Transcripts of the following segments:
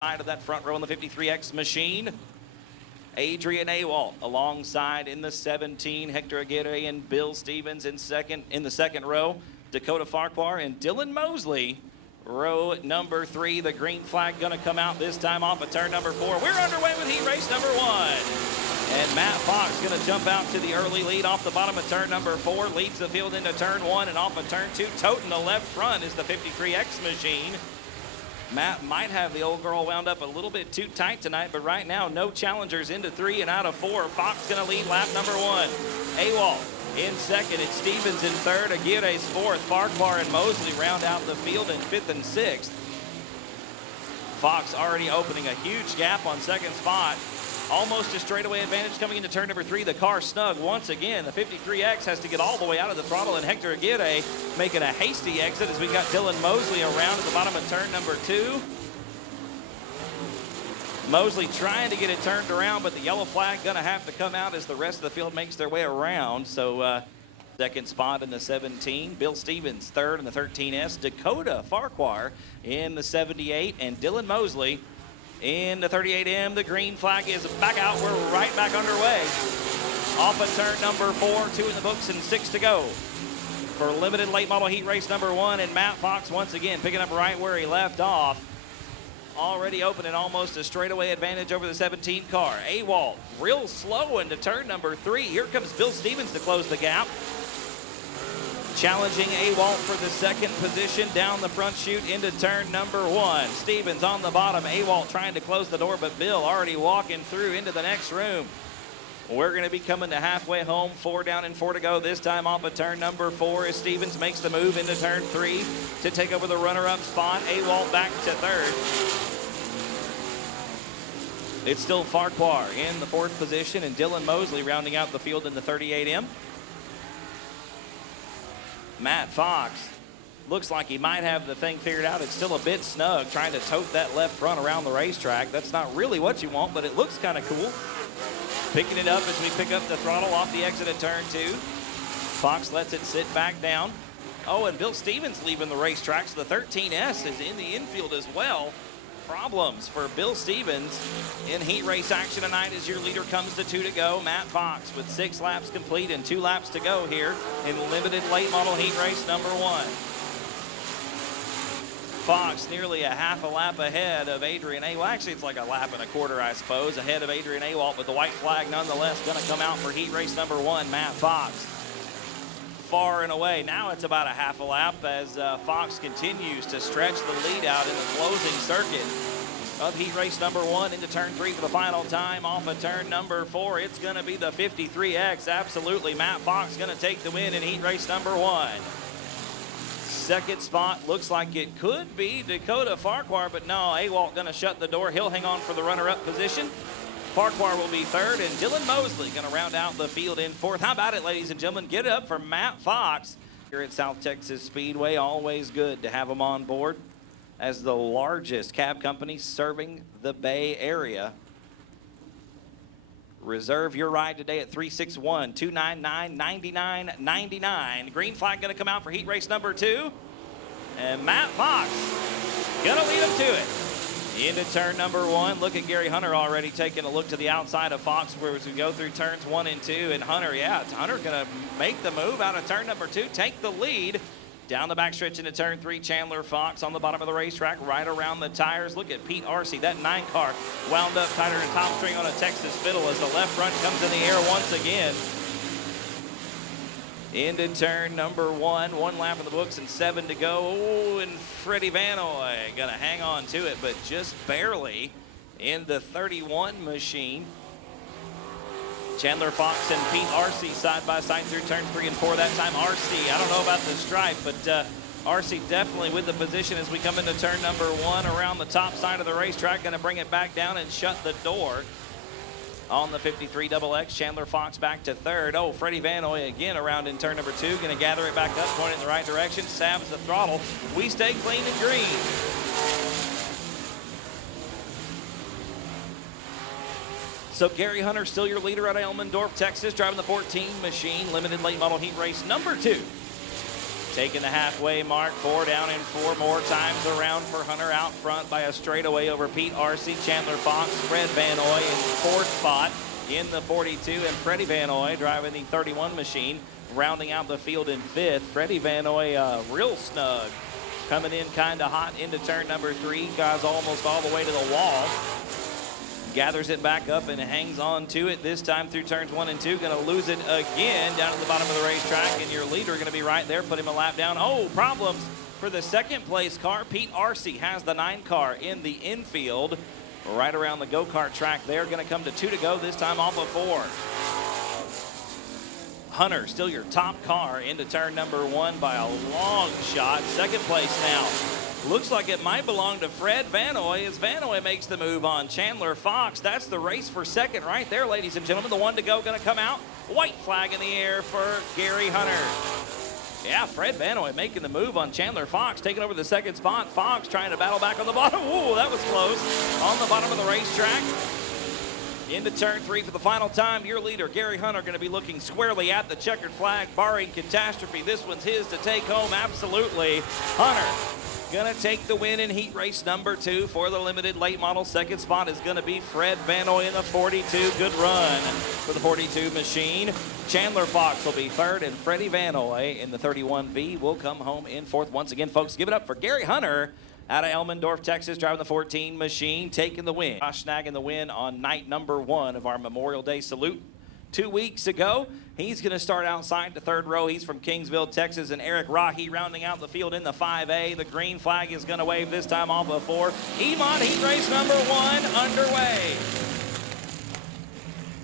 Side of that front row in the 53X machine. Adrian Awalt alongside in the 17, Hector Aguirre and Bill Stevens in the second row. Dakota Farquhar and Dylan Mosley. Row number 3, the green flag gonna come out this time off of turn number 4. We're underway with heat race number 1. And Matt Fox gonna jump out to the early lead off the bottom of turn number 4, leads the field into turn 1 and off of turn 2. Toting the left front is the 53X machine. Matt might have the old girl wound up a little bit too tight tonight, but right now, no challengers into 3 and out of 4. Fox gonna lead lap number 1. Awalt in second, it's Stevens in third, Aguirre's fourth, Farquhar and Mosley round out the field in 5th and 6th. Fox already opening a huge gap on second spot. Almost a straightaway advantage coming into turn number 3. The car snug once again. The 53X has to get all the way out of the throttle, and Hector Aguirre making a hasty exit as we got Dylan Mosley around at the bottom of turn number 2. Mosley trying to get it turned around, but the yellow flag gonna have to come out as the rest of the field makes their way around. So second spot in the 17. Bill Stevens third in the 13S. Dakota Farquhar in the 78, and Dylan Mosley in the 38M. The green flag is back out. We're right back underway. Off of turn number 4, 2 in the books and 6 to go for limited late model heat race number 1. And Matt Fox once again picking up right where he left off. Already opening almost a straightaway advantage over the 17 car. Awalt real slow into turn number 3. Here comes Bill Stevens to close the gap. Challenging Awalt for the second position down the front chute into turn number 1. Stevens on the bottom. Awalt trying to close the door, but Bill already walking through into the next room. We're going to be coming to halfway home. 4 down and 4 to go. This time off of turn number 4 as Stevens makes the move into turn 3 to take over the runner-up spot. Awalt back to third. It's still Farquhar in the 4th position and Dylan Mosley rounding out the field in the 38M. Matt Fox looks like he might have the thing figured out. It's still a bit snug trying to tote that left front around the racetrack. That's not really what you want, but it looks kind of cool. Picking it up as we pick up the throttle off the exit of turn 2. Fox lets it sit back down. Oh, and Bill Stevens leaving the racetrack, so the 13S is in the infield as well. Problems for Bill Stevens in heat race action tonight as your leader comes to 2 to go. Matt Fox with 6 laps complete and 2 laps to go here in limited late model heat race number 1. Fox nearly a half a lap ahead of Adrian Awalt. Well, actually, it's like a lap and a quarter, I suppose, ahead of Adrian Awalt, but the white flag nonetheless going to come out for heat race number 1, Matt Fox. Far and away. Now it's about a half a lap as Fox continues to stretch the lead out in the closing circuit of heat race number 1 into turn 3 for the final time. Off of turn number 4, it's going to be the 53X. Absolutely, Matt Fox going to take the win in heat race number 1. Second spot looks like it could be Dakota Farquhar, but no, Awalt going to shut the door. He'll hang on for the runner-up position. Farquhar will be third, and Dylan Mosley going to round out the field in 4th. How about it, ladies and gentlemen? Get it up for Matt Fox here at South Texas Speedway. Always good to have him on board as the largest cab company serving the Bay Area. Reserve your ride today at 361-299-9999. Green flag going to come out for heat race number 2, and Matt Fox going to lead him to it. Into turn number 1, look at Gary Hunter already taking a look to the outside of Fox as we go through turns 1 and 2. And Hunter, yeah, Hunter gonna make the move out of turn number 2, take the lead. Down the backstretch into turn 3, Chandler Fox on the bottom of the racetrack, right around the tires. Look at Pete Arcee, that 9 car wound up tighter than top string on a Texas fiddle as the left front comes in the air once again. Into turn number 1, 1 lap in the books and 7 to go. Oh, and Freddie Vanoy gonna hang on to it, but just barely in the 31 machine. Chandler Fox and Pete Arcee side by side through turns 3 and 4 that time. Arcee, I don't know about the stripe, but Arcee definitely with the position as we come into turn number 1 around the top side of the racetrack, gonna bring it back down and shut the door. On the 53XX, Chandler Fox back to third. Oh, Freddie Vanoy again around in turn number 2. Going to gather it back up, point it in the right direction. Sabs the throttle. We stay clean and green. So Gary Hunter still your leader at Elmendorf, Texas, driving the 14 machine. Limited late model heat race number 2. Taking the halfway mark, 4 down and 4 more times around for Hunter, out front by a straightaway over Pete Arce, Chandler Fox, Fred Van Oy in 4th spot in the 42, and Freddie Van Oy driving the 31 machine, rounding out the field in 5th. Freddie Van Oy real snug, coming in kind of hot into turn number 3, guys almost all the way to the wall. Gathers it back up and hangs on to it, this time through turns 1 and 2. Going to lose it again down at the bottom of the racetrack, and your leader going to be right there. Put him a lap down. Oh, problems for the 2nd place car. Pete Arce has the 9 car in the infield right around the go-kart track. They're going to come to 2 to go, this time off of 4. Hunter, still your top car into turn number 1 by a long shot. 2nd place now. Looks like it might belong to Fred Van Oy as Van Oy makes the move on Chandler Fox. That's the race for 2nd right there, ladies and gentlemen. The 1 to go going to come out. White flag in the air for Gary Hunter. Yeah, Fred Van Oy making the move on Chandler Fox, taking over the 2nd spot. Fox trying to battle back on the bottom. Ooh, that was close. On the bottom of the racetrack. Into turn 3 for the final time. Your leader, Gary Hunter, going to be looking squarely at the checkered flag, barring catastrophe. This one's his to take home, absolutely. Hunter gonna take the win in heat race number 2 for the limited late model. 2nd spot is gonna be Fred Van Oy in the 42. Good run for the 42 machine. Chandler Fox will be 3rd, and Freddie Van Oy in the 31V will come home in 4th. Once again, folks, give it up for Gary Hunter out of Elmendorf, Texas, driving the 14 machine, taking the win. Josh snagging the win on night number 1 of our Memorial Day salute 2 weeks ago. He's going to start outside the 3rd row. He's from Kingsville, Texas, and Eric Rahi rounding out the field in the 5A. The green flag is going to wave this time off of 4. Emont heat race number 1 underway.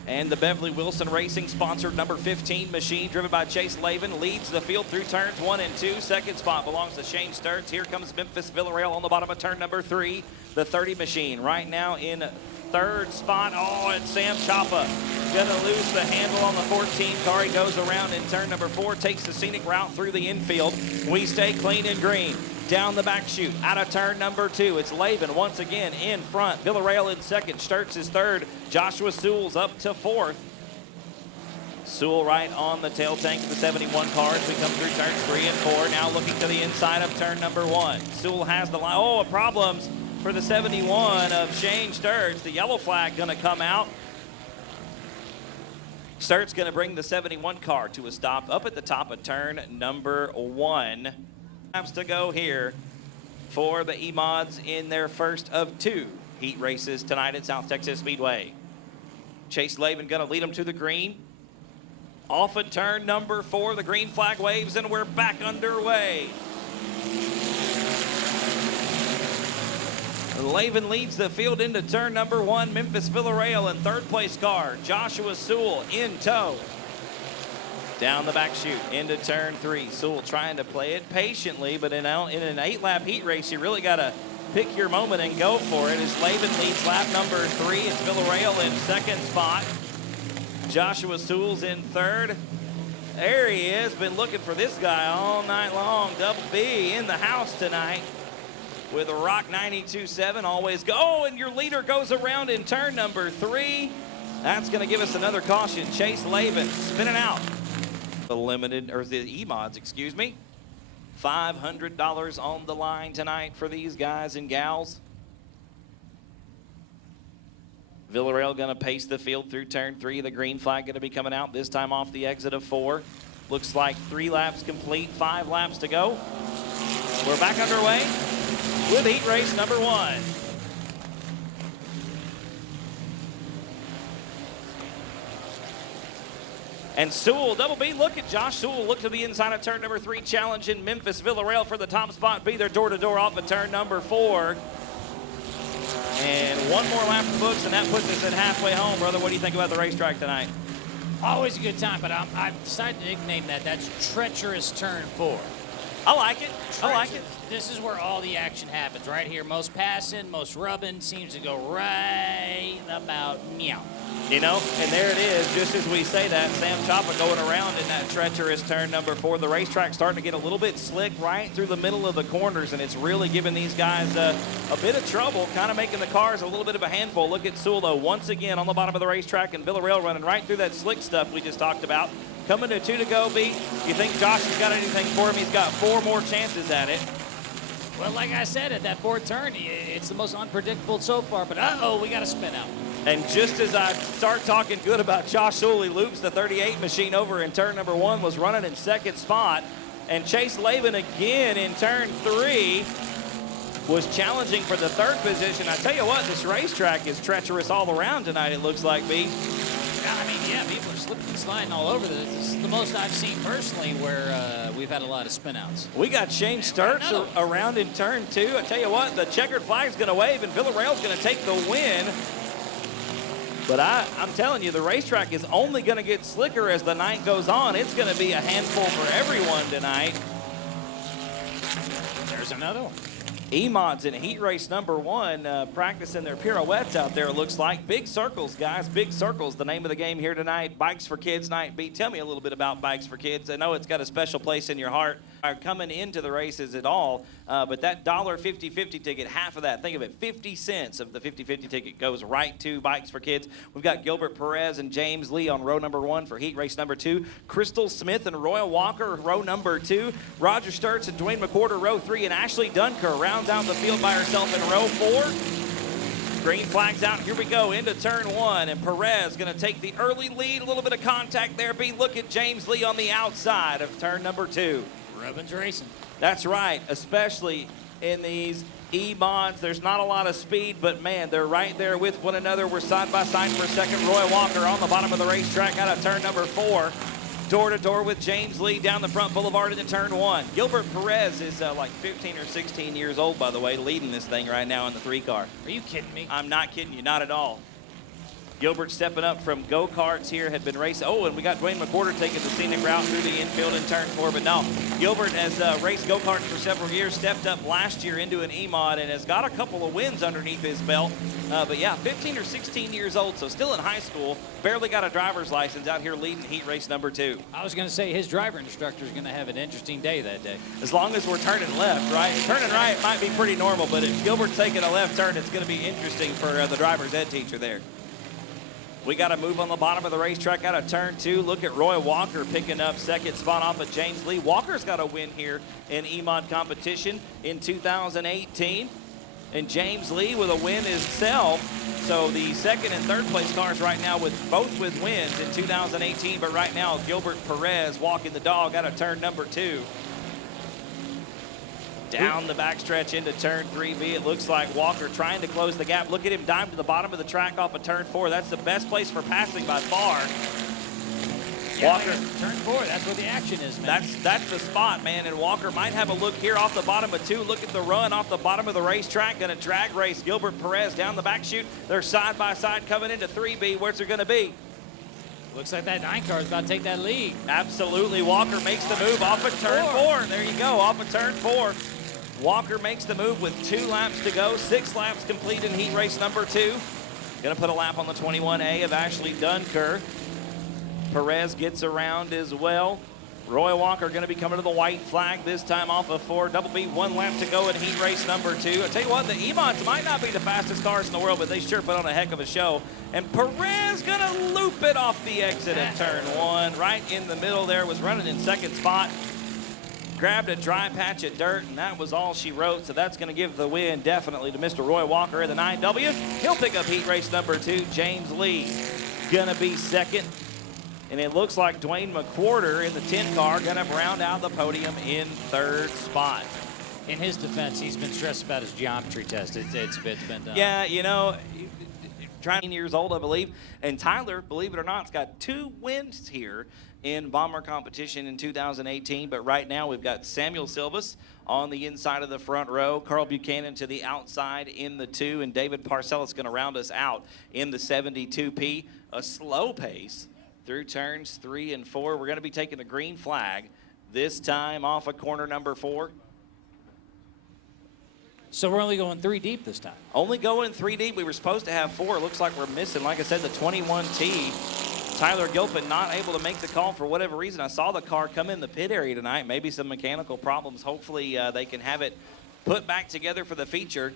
And the Beverly Wilson Racing sponsored number 15 machine driven by Chase Lavin leads the field through turns 1 and 2. 2nd spot belongs to Shane Sturts. Here comes Memphis Villarreal on the bottom of turn number 3. The 30 machine right now in 3rd spot. Oh, and Sam Chapa gonna lose the handle on the 14 car. He goes around in turn number 4, takes the scenic route through the infield. We stay clean and green. Down the back chute, out of turn number 2. It's Lavin once again in front. Villarreal in 2nd, Sturts is 3rd. Joshua Sewell's up to 4th. Sewell right on the tail tank of the 71 car as we come through turns 3 and 4. Now looking to the inside of turn number 1. Sewell has the line. Oh, problems for the 71 of Shane Sturts. The yellow flag gonna come out. Sturts gonna bring the 71 car to a stop up at the top of turn number 1. Times to go here for the E-Mods in their first of 2 heat races tonight at South Texas Speedway. Chase Lavin gonna lead them to the green. Off at turn number 4, the green flag waves and we're back underway. Lavin leads the field into turn number 1. Memphis Villarreal in 3rd place car. Joshua Sewell in tow. Down the back chute into turn 3. Sewell trying to play it patiently, but in an 8-lap heat race, you really got to pick your moment and go for it. As Lavin leads lap number 3, it's Villarreal in 2nd spot. Joshua Sewell's in 3rd. There he is. Been looking for this guy all night long. Double B in the house tonight with a Rock 92.7. Always go. Oh, and your leader goes around in turn number 3. That's going to give us another caution. Chase Lavin spinning out. The limited, or the E-Mods, excuse me. $500 on the line tonight for these guys and gals. Villarreal going to pace the field through turn 3. The green flag going to be coming out, this time off the exit of 4. Looks like 3 laps complete, 5 laps to go. We're back underway with heat race number 1. And Sewell, double B, look at Josh Sewell. Look to the inside of turn number 3, challenging Memphis Villarreal for the top spot. Be there door-to-door off of turn number 4. And 1 more lap in the books, and that puts us at halfway home. Brother, what do you think about the racetrack tonight? Always a good time, but I've decided to nickname that. That's Treacherous Turn 4. I like it. I like it. This is where all the action happens, right here. Most passing, most rubbing, seems to go right about meow. You know, and there it is, just as we say that, Sam Chapa going around in that treacherous turn number 4. The racetrack starting to get a little bit slick right through the middle of the corners, and it's really giving these guys a bit of trouble, kind of making the cars a little bit of a handful. Look at Sewell, though, once again on the bottom of the racetrack, and Villarreal running right through that slick stuff we just talked about. Coming to 2 to go, B. You think Josh has got anything for him? He's got 4 more chances at it. Well, like I said, at that fourth turn, it's the most unpredictable so far. But, uh-oh, we got a spin out. And just as I start talking good about Josh Sully, loops the 38 machine over in turn number 1, was running in second spot. And Chase Laban again in turn 3 was challenging for the 3rd position. I tell you what, this racetrack is treacherous all around tonight, it looks like, B. I mean, yeah, people are slipping and sliding all over this. This is the most I've seen personally where we've had a lot of spinouts. We got Shane Sturts around in turn 2. I tell you what, the checkered flag's going to wave, and Villarreal's going to take the win. But I'm telling you, the racetrack is only going to get slicker as the night goes on. It's going to be a handful for everyone tonight. There's another one. E-Mods in heat race number 1 practicing their pirouettes out there, it looks like. Big circles, guys, big circles. The name of the game here tonight, Bikes for Kids Night. B, tell me a little bit about Bikes for Kids. I know it's got a special place in your heart. Coming into the races at all, but that $1.50 ticket, half of that, think of it, 50 cents of the 50-50 ticket goes right to Bikes for Kids. We've got Gilbert Perez and James Lee on row number 1 for heat race number 2. Crystal Smith and Royal Walker, row number 2. Roger Sturts and Dwayne McWhorter, row 3. And Ashley Dunker rounds out the field by herself in row 4. Green flag's out. Here we go into turn 1, and Perez going to take the early lead. A little bit of contact there. B, look at James Lee on the outside of turn number 2. Rubbin's racing. That's right, especially in these E-Mods. There's not a lot of speed, but man, they're right there with one another. We're side by side for a second. Roy Walker on the bottom of the racetrack out of turn number 4. Door to door with James Lee down the front boulevard into turn 1. Gilbert Perez is like 15 or 16 years old, by the way, leading this thing right now in the 3-car. Are you kidding me? I'm not kidding you, not at all. Gilbert stepping up from go-karts here, had been racing. Oh, and we got Dwayne McWhorter taking the scenic route through the infield in turn 4. But no, Gilbert has raced go-karts for several years, stepped up last year into an E-Mod, and has got a couple of wins underneath his belt. But yeah, 15 or 16 years old, so still in high school. Barely got a driver's license out here leading heat race number 2. I was going to say his driver instructor is going to have an interesting day that day. As long as we're turning left, right? Turning right might be pretty normal, but if Gilbert's taking a left turn, it's going to be interesting for the driver's ed teacher there. We got to move on the bottom of the racetrack out of turn 2. Look at Roy Walker picking up second spot off of James Lee. Walker's got a win here in E-Mod competition in 2018. And James Lee with a win himself. So the second and third place cars right now both with wins in 2018. But right now, Gilbert Perez walking the dog out of turn number 2. Down the backstretch into turn 3B. It looks like Walker trying to close the gap. Look at him dive to the bottom of the track off of turn 4. That's the best place for passing by far. Yeah, Walker. Turn 4, that's where the action is, man. That's the spot, man. And Walker might have a look here off the bottom of 2. Look at the run off the bottom of the racetrack. Going to drag race Gilbert Perez down the back chute. They're side by side coming into 3B. Where's it going to be? Looks like that 9 car is about to take that lead. Absolutely. Walker makes the move off of turn 4. There you go, off of turn 4. Walker makes the move with 2 laps to go. 6 laps complete in heat race number 2. Gonna put a lap on the 21A of Ashley Dunker. Perez gets around as well. Roy Walker gonna be coming to the white flag this time off of 4. Double B, 1 lap to go in heat race number 2. I tell you what, the E-Mods might not be the fastest cars in the world, but they sure put on a heck of a show. And Perez gonna loop it off the exit of turn 1. Right in the middle there, was running in second spot. Grabbed a dry patch of dirt, and that was all she wrote. So that's going to give the win definitely to Mr. Roy Walker in the 9W. He'll pick up heat race number 2. James Lee going to be second. And it looks like Dwayne McWhorter in the 10 car going to round out the podium in 3rd spot. In his defense, he's been stressed about his geometry test. It's been done. Yeah, you know, 19 years old, I believe. And Tyler, believe it or not, has got 2 wins here in bomber competition in 2018. But right now we've got Samuel Silvas on the inside of the front row, Carl Buchanan to the outside in the 2, and David Parcellis going to round us out in the 72P. A slow pace through turns 3 and 4. We're going to be taking a green flag this time off of corner number 4. So we're only going 3 deep this time. Only going 3 deep. We were supposed to have 4. Looks like we're missing, like I said, the 21T. Tyler Gilpin not able to make the call for whatever reason. I saw the car come in the pit area tonight. Maybe some mechanical problems. Hopefully they can have it put back together for the feature.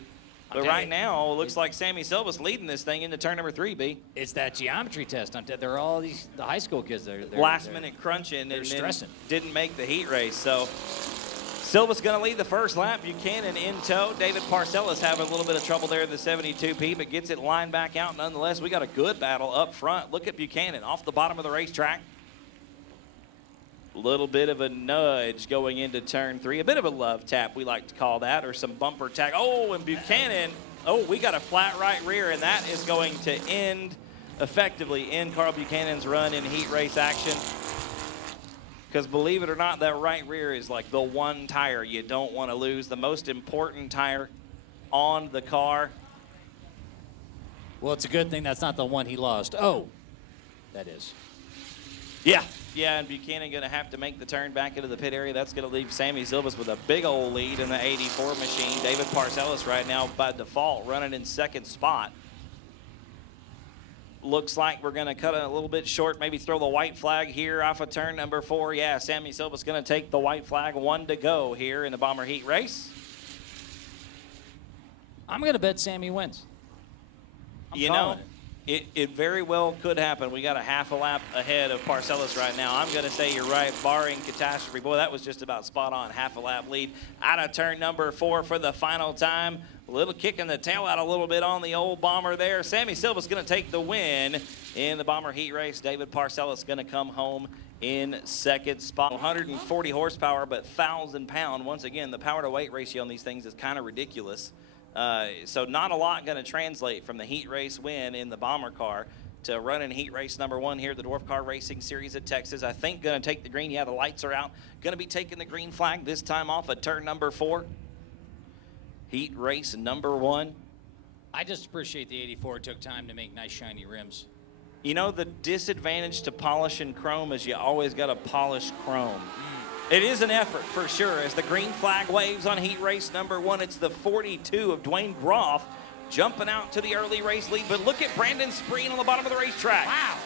But right now, it looks like Sammy Silva's leading this thing into turn number 3, B. It's that geometry test. They're all the high school kids. They're Last minute crunching they're and stressing. Didn't make the heat race. So Silva's going to lead the first lap. Buchanan in tow. David Parcellis having a little bit of trouble there in the 72P, but gets it lined back out nonetheless. We got a good battle up front. Look at Buchanan off the bottom of the racetrack. Little bit of a nudge going into turn 3. A bit of a love tap, we like to call that, or some bumper tag. Oh, and Buchanan, we got a flat right rear, and that is going to effectively end Carl Buchanan's run in heat race action. Because believe it or not, that right rear is like the one tire you don't want to lose, the most important tire on the car. Well, it's a good thing that's not the one he lost. Oh, that is. Yeah, and Buchanan going to have to make the turn back into the pit area. That's going to leave Sammy Silvas with a big old lead in the 84 machine. David Parcellis right now by default running in second spot. Looks like we're going to cut it a little bit short, maybe throw the white flag here off of turn number 4. Yeah, Sammy Silva's going to take the white flag. 1 to go here in the Bomber Heat race. I'm going to bet Sammy wins. You know, it very well could happen. We got a half a lap ahead of Parcellis right now. I'm going to say you're right, barring catastrophe. Boy, that was just about spot on. Half a lap lead out of turn number 4 for the final time. A little kick in the tail out a little bit on the old Bomber there. Sammy Silva's going to take the win in the Bomber Heat race. David Parcellis going to come home in second spot. 140 horsepower, but 1,000 pound. Once again, the power to weight ratio on these things is kind of ridiculous. So not a lot going to translate from the heat race win in the Bomber car to running heat race number 1 here at the Dwarf Car Racing Series at Texas. I think going to take the green. Yeah, the lights are out. Going to be taking the green flag this time off at turn number 4. Heat race number 1. I just appreciate the 84 took time to make nice shiny rims. You know, the disadvantage to polishing chrome is you always got to polish chrome. It is an effort for sure. As the green flag waves on heat race number 1, it's the 42 of Dwayne Groff jumping out to the early race lead. But look at Brandon Spreen on the bottom of the racetrack. Wow.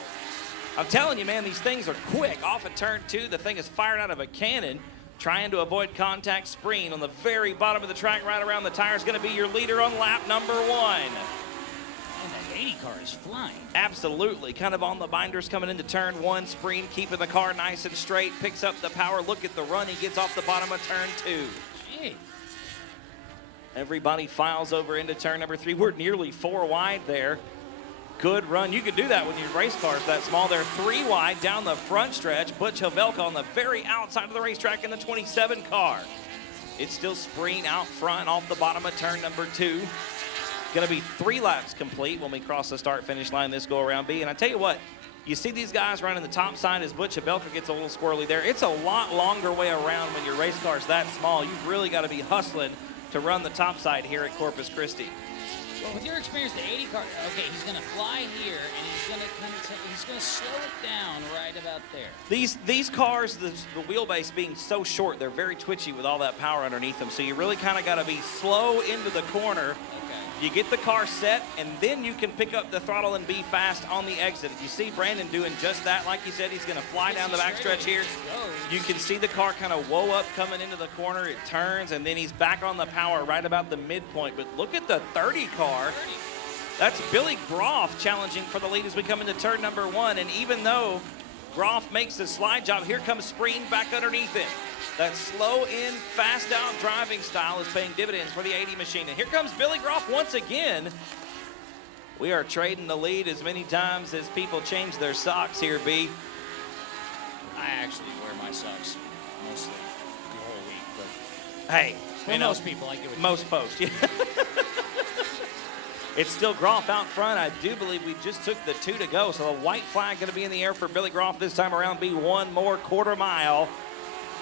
I'm telling you, man, these things are quick. Off at turn 2, the thing is fired out of a cannon, trying to avoid contact. Spreen on the very bottom of the track, right around the tire, is going to be your leader on lap number 1. And that 80 car is flying. Absolutely. Kind of on the binders coming into turn 1. Spreen keeping the car nice and straight. Picks up the power. Look at the run. He gets off the bottom of turn 2. Gee. Everybody files over into turn number 3. We're nearly 4 wide there. Good run. You can do that when your race car's that small. They're 3 wide down the front stretch. Butch Havelka on the very outside of the racetrack in the 27 car. It's still Spreen out front off the bottom of turn number 2. Going to be 3 laps complete when we cross the start-finish line this go-around, B. And I tell you what, you see these guys running the top side as Butch Havelka gets a little squirrely there. It's a lot longer way around when your race car's that small. You've really got to be hustling to run the top side here at Corpus Christi. Well, with your experience, the 80 car, okay, he's going to fly here, and he's going to slow it down right about there. These cars, the wheelbase being so short, they're very twitchy with all that power underneath them. So you really kind of got to be slow into the corner. You get the car set, and then you can pick up the throttle and be fast on the exit. If you see Brandon doing just that, like you said, he's going to fly down the backstretch here. You can see the car kind of whoa up coming into the corner. It turns, and then he's back on the power right about the midpoint. But look at the 30 car. That's Billy Groff challenging for the lead as we come into turn number 1. And even though Groff makes the slide job, here comes Spreen back underneath him. That slow in, fast out driving style is paying dividends for the 80 machine. And here comes Billy Groff once again. We are trading the lead as many times as people change their socks here, B. I actually wear my socks mostly the whole week. But Hey, for most people, I get what most folks, yeah. It's still Groff out front. I do believe we just took the 2 to go. So the white flag going to be in the air for Billy Groff this time around. Be 1 more quarter mile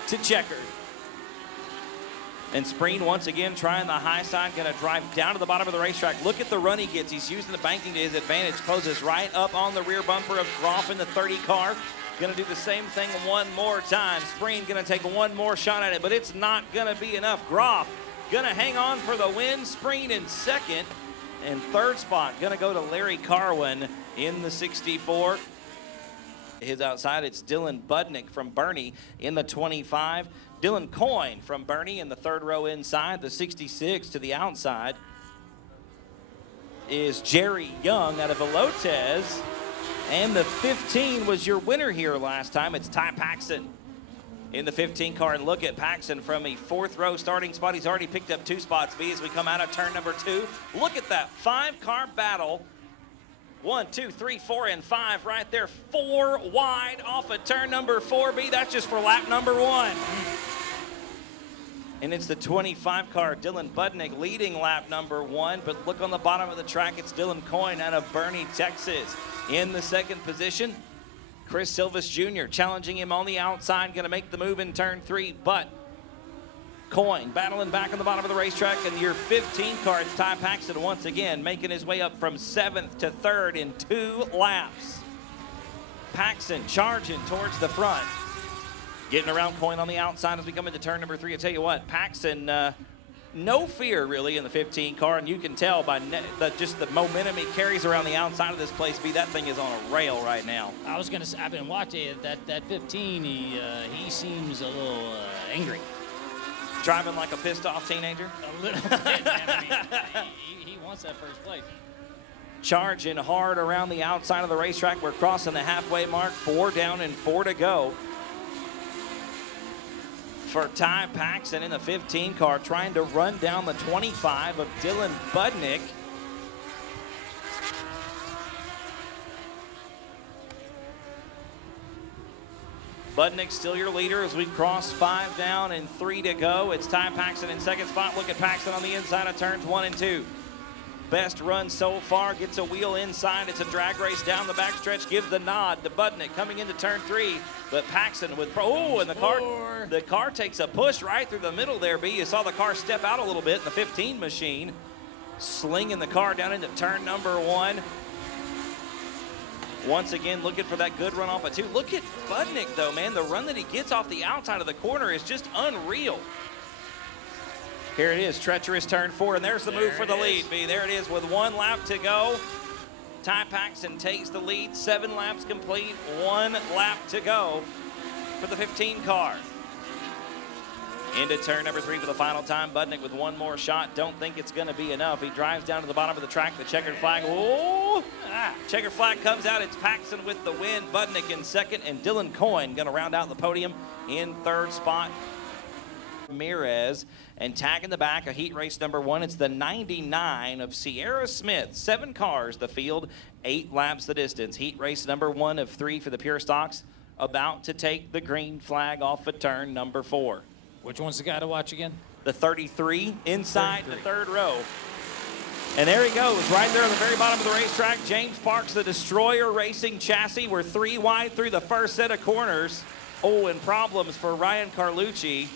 to checkered. And Spreen once again trying the high side, going to drive down to the bottom of the racetrack. Look at the run he gets. He's using the banking to his advantage. Closes right up on the rear bumper of Groff in the 30 car. Going to do the same thing 1 more time. Spreen going to take 1 more shot at it, but it's not going to be enough. Groff going to hang on for the win. Spreen in second. And third spot going to go to Larry Carwin in the 64. His outside, it's Dylan Budnick from Bernie in the 25. Dylan Coyne from Bernie in the 3rd row inside, the 66 to the outside. is Jerry Young out of Elotes. And the 15 was your winner here last time. It's Ty Paxton in the 15 car. And look at Paxton from a 4th row starting spot. He's already picked up 2 spots, B, as we come out of turn number 2. Look at that 5-car battle. 1, 2, 3, 4, and 5 right there. 4 wide off of turn number 4, B. That's just for lap number 1. And it's the 25 car, Dylan Budnick, leading lap number 1. But look on the bottom of the track, it's Dylan Coyne out of Boerne, Texas. In the 2nd position, Chris Silvis Jr. challenging him on the outside, going to make the move in turn 3. But Coyne battling back on the bottom of the racetrack. And your 15 car, it's Ty Paxton once again, making his way up from 7th to 3rd in 2 laps. Paxton charging towards the front. Getting around Coyne on the outside as we come into turn number 3. I tell you what, Paxton, no fear really in the 15 car, and you can tell by just the momentum he carries around the outside of this place. B, that thing is on a rail right now. I was gonna say, I've been watching it. That 15. He seems a little angry. Driving like a pissed off teenager. A little bit, man. I mean, he wants that first place. Charging hard around the outside of the racetrack. We're crossing the halfway mark. 4 down and 4 to go. For Ty Paxton in the 15 car, trying to run down the 25 of Dylan Budnick. Budnick still your leader as we cross 5 down and 3 to go. It's Ty Paxton in 2nd spot. Look at Paxton on the inside of turns 1 and 2. Best run so far, gets a wheel inside. It's a drag race down the backstretch, gives the nod to Budnick coming into turn 3. But Paxton with, and the car takes a push right through the middle there, B. You saw the car step out a little bit in the 15 machine, slinging the car down into turn number 1. Once again, looking for that good run off of 2. Look at Budnick, though, man. The run that he gets off the outside of the corner is just unreal. Here it is, treacherous turn 4, and there's the move for the lead, B. There it is with 1 lap to go. Ty Paxton takes the lead, 7 laps complete, 1 lap to go for the 15 car. Into turn number 3 for the final time. Budnick with 1 more shot. Don't think it's going to be enough. He drives down to the bottom of the track. The checkered flag. Checkered flag comes out. It's Paxton with the win. Budnick in 2nd, and Dylan Coyne going to round out the podium in 3rd spot. Ramirez, and tagging the back of heat race number 1, it's the 99 of Sierra Smith. 7 cars the field, 8 laps the distance. Heat race number 1 of 3 for the Pure Stocks, about to take the green flag off of turn number 4. Which one's the guy to watch again? The 33 inside the 3rd row. And there he goes, right there on the very bottom of the racetrack. James Parks, the Destroyer Racing chassis. We're 3 wide through the first set of corners. And problems for Ryan Carlucci.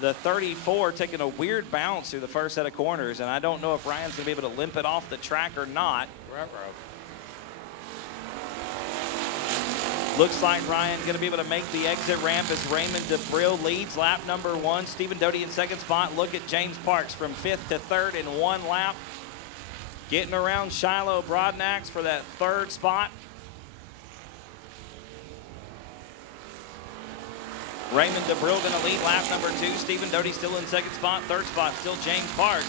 The 34 taking a weird bounce through the first set of corners, and I don't know if Ryan's going to be able to limp it off the track or not. Looks like Ryan's going to be able to make the exit ramp as Raymond DeBrill leads lap number 1. Stephen Doty in 2nd spot. Look at James Parks from 5th to 3rd in 1 lap. Getting around Shiloh Broadnax for that 3rd spot. Raymond DeBrill going to lead lap number 2. Stephen Doty still in 2nd spot. 3rd spot still James Parks.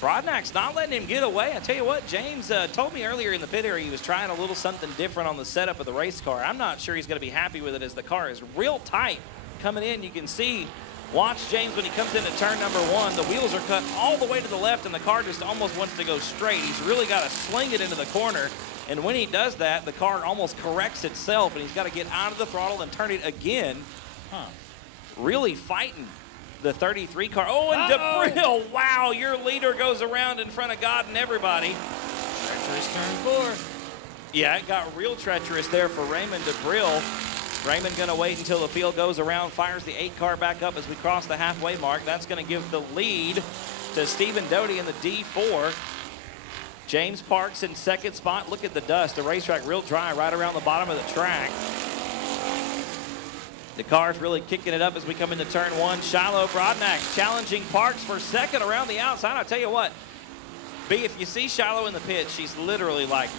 Broadnax not letting him get away. I tell you what, James told me earlier in the pit area he was trying a little something different on the setup of the race car. I'm not sure he's going to be happy with it as the car is real tight coming in. You can see, watch James when he comes into turn number 1. The wheels are cut all the way to the left and the car just almost wants to go straight. He's really got to sling it into the corner. And when he does that, the car almost corrects itself, and he's got to get out of the throttle and turn it again. Really fighting the 33 car. And DeBrill, wow, your leader goes around in front of God and everybody. Treacherous turn 4. Yeah, it got real treacherous there for Raymond DeBrill. Raymond going to wait until the field goes around, fires the 8 car back up as we cross the halfway mark. That's going to give the lead to Stephen Doty in the D4. James Parks in 2nd spot. Look at the dust. The racetrack real dry right around the bottom of the track. The car's really kicking it up as we come into turn 1. Shiloh Broadnax challenging Parks for 2nd around the outside. I'll tell you what, B, if you see Shiloh in the pit, she's literally like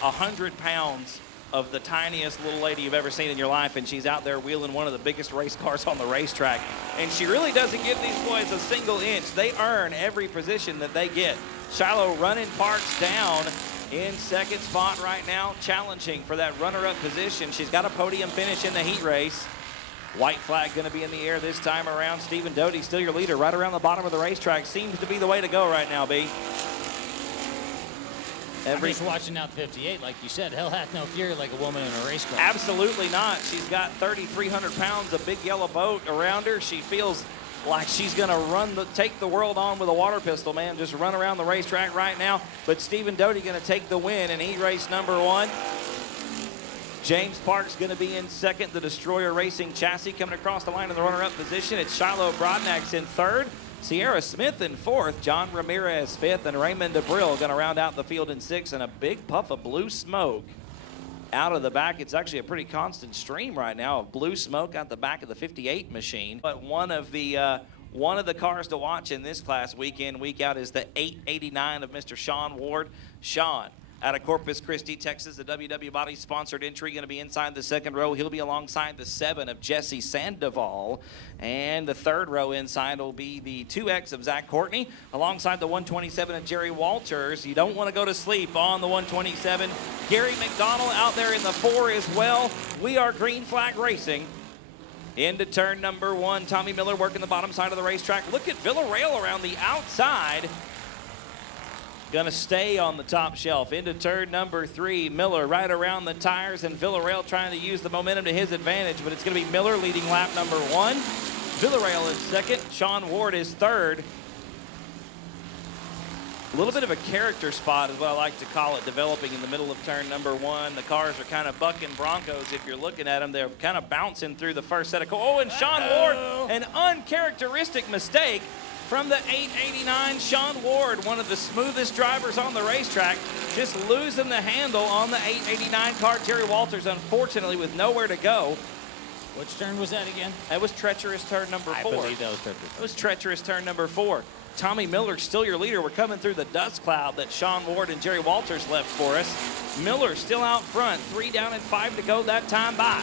100 pounds of the tiniest little lady you've ever seen in your life, and she's out there wheeling one of the biggest race cars on the racetrack. And she really doesn't give these boys a single inch. They earn every position that they get. Shiloh running Parks down in second spot right now, challenging for that runner-up position. She's got a podium finish in the heat race. White flag going to be in the air this time around. Stephen Doty, still your leader, right around the bottom of the racetrack. Seems to be the way to go right now, B. I'm just watching out 58, like you said. Hell hath no fury like a woman in a race car. Absolutely not. She's got 3,300 pounds of big yellow boat around her. She feels like she's going to take the world on with a water pistol, man. Just run around the racetrack right now. But Stephen Doty going to take the win in heat race number 1. James Parks going to be in second. The Destroyer Racing chassis coming across the line in the runner-up position. It's Shiloh Brodnax in third. Sierra Smith in fourth. John Ramirez fifth. And Raymond DeBrill going to round out the field in sixth. And a big puff of blue smoke out of the back. It's actually a pretty constant stream right now of blue smoke out the back of the 58 machine. But one of the cars to watch in this class week in, week out is the 889 of Mr. Sean Ward. Sean, out of Corpus Christi, Texas, the WW Body sponsored entry, going to be inside the second row. He'll be alongside the 7 of Jesse Sandoval. And the third row inside will be the 2X of Zach Courtney, alongside the 127 of Jerry Walters. You don't want to go to sleep on the 127. Gary McDonald out there in the 4 as well. We are Green Flag Racing. Into turn number 1, Tommy Miller working the bottom side of the racetrack. Look at Villarreal around the outside. Gonna stay on the top shelf. Into turn number 3, Miller right around the tires, and Villarreal trying to use the momentum to his advantage, but it's gonna be Miller leading lap number 1. Villarreal in second. Sean Ward is third. A little bit of a character spot is what I like to call it, developing in the middle of turn number 1. The cars are kind of bucking Broncos. If you're looking at them, they're kind of bouncing through the first set of cars. Oh, and Sean Ward, an uncharacteristic mistake from the 889. Sean Ward, one of the smoothest drivers on the racetrack, just losing the handle on the 889 car. Jerry Walters, unfortunately, with nowhere to go. Which turn was that again? That was treacherous turn number 4. I believe that was treacherous. It was treacherous turn number 4. Tommy Miller, still your leader. We're coming through the dust cloud that Sean Ward and Jerry Walters left for us. Miller still out front. 3 down and 5 to go that time by.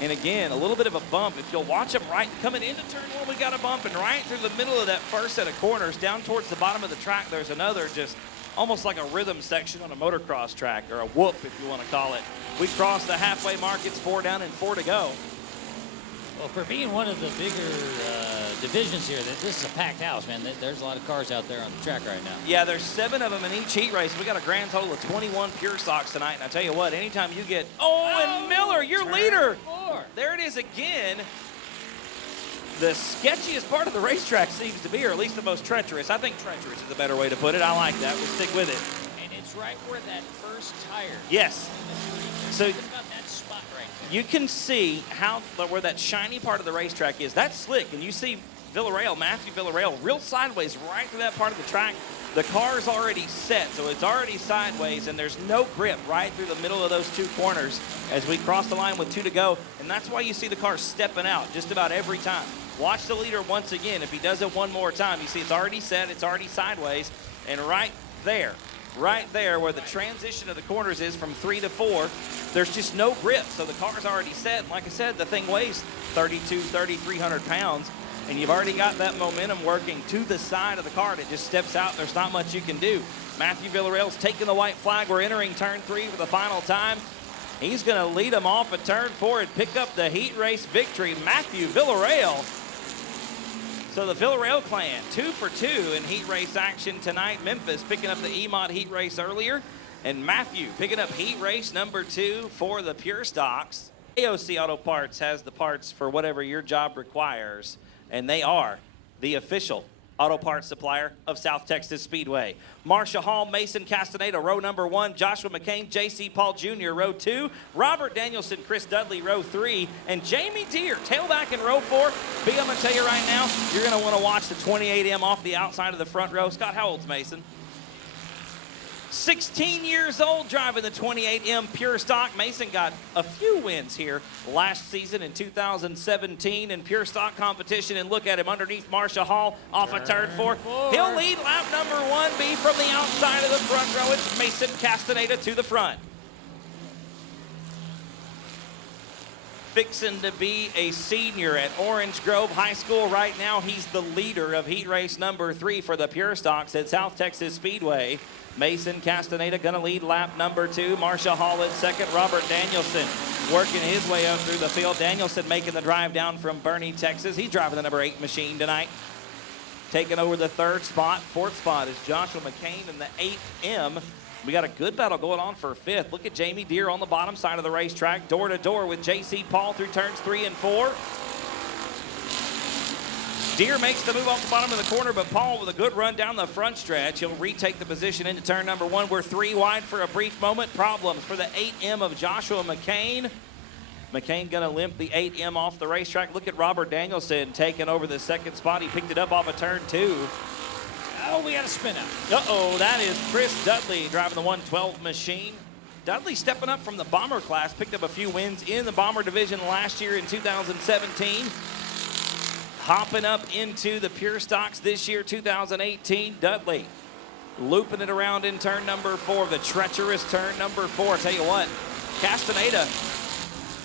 And again, a little bit of a bump. If you'll watch them right coming into turn 1, we got a bump, and right through the middle of that first set of corners, down towards the bottom of the track, there's another just almost like a rhythm section on a motocross track, or a whoop if you want to call it. We crossed the halfway mark. It's 4 down and 4 to go. Well, for being one of the bigger divisions here, this is a packed house, man. There's a lot of cars out there on the track right now. Yeah, there's 7 of them in each heat race. We got a grand total of 21 pure stocks tonight. And I tell you what, anytime you get, and Miller, your leader. 4. There it is again. The sketchiest part of the racetrack seems to be, or at least the most treacherous. I think treacherous is a better way to put it. I like that. We'll stick with it. And it's right where that first tire. Yes. So think about that spot right there. you can see where that shiny part of the racetrack is. That's slick, and you see Villarreal, Matthew Villarreal, real sideways right through that part of the track. The car's already set, so it's already sideways, and there's no grip right through the middle of those 2 corners as we cross the line with 2 to go, and that's why you see the car stepping out just about every time. Watch the leader once again. If he does it one more time, you see it's already set, it's already sideways, and right there where the transition of the corners is from 3 to 4, there's just no grip, so the car's already set. And like I said, the thing weighs 3,300 pounds. And you've already got that momentum working to the side of the car. It just steps out. There's not much you can do. Matthew Villarreal's taking the white flag. We're entering turn 3 for the final time. He's going to lead them off at turn 4 and pick up the heat race victory. Matthew Villarreal. So the Villarreal clan, 2 for 2 in heat race action tonight. Memphis picking up the EMOD heat race earlier. And Matthew picking up heat race number 2 for the Pure Stocks. AOC Auto Parts has the parts for whatever your job requires. And they are the official auto parts supplier of South Texas Speedway. Marsha Hall, Mason Castaneda, row number 1. Joshua McCain, J.C. Paul Jr., row 2. Robert Danielson, Chris Dudley, row 3. And Jamie Deere, tailback in row 4. B, I'm going to tell you right now, you're going to want to watch the 28M off the outside of the front row. Scott, how old's Mason? 16 years old driving the 28M Pure Stock. Mason got a few wins here last season in 2017 in Pure Stock competition. And look at him underneath Marcia Hall off of turn 4. He'll lead lap number 1B from the outside of the front row. It's Mason Castaneda to the front. Fixing to be a senior at Orange Grove High School right now. He's the leader of heat race number 3 for the Pure Stocks at South Texas Speedway. Mason Castaneda going to lead lap number 2. Marcia Hall in second. Robert Danielson working his way up through the field. Danielson making the drive down from Boerne, Texas. He's driving the number 8 machine tonight. Taking over the 3rd spot. 4th spot is Joshua McCain in the 8M. We got a good battle going on for 5th. Look at Jamie Deere on the bottom side of the racetrack. Door to door with J.C. Paul through turns 3 and 4. Deere makes the move off the bottom of the corner, but Paul with a good run down the front stretch. He'll retake the position into turn number 1. We're 3 wide for a brief moment. Problems for the 8M of Joshua McCain. McCain gonna limp the 8M off the racetrack. Look at Robert Danielson taking over the 2nd spot. He picked it up off of turn 2. Oh, we got a spin out. Uh-oh, that is Chris Dudley driving the 112 machine. Dudley stepping up from the Bomber class, picked up a few wins in the Bomber division last year in 2017. Hopping up into the Pure Stocks this year, 2018. Dudley looping it around in turn number 4, the treacherous turn number 4. Tell you what, Castaneda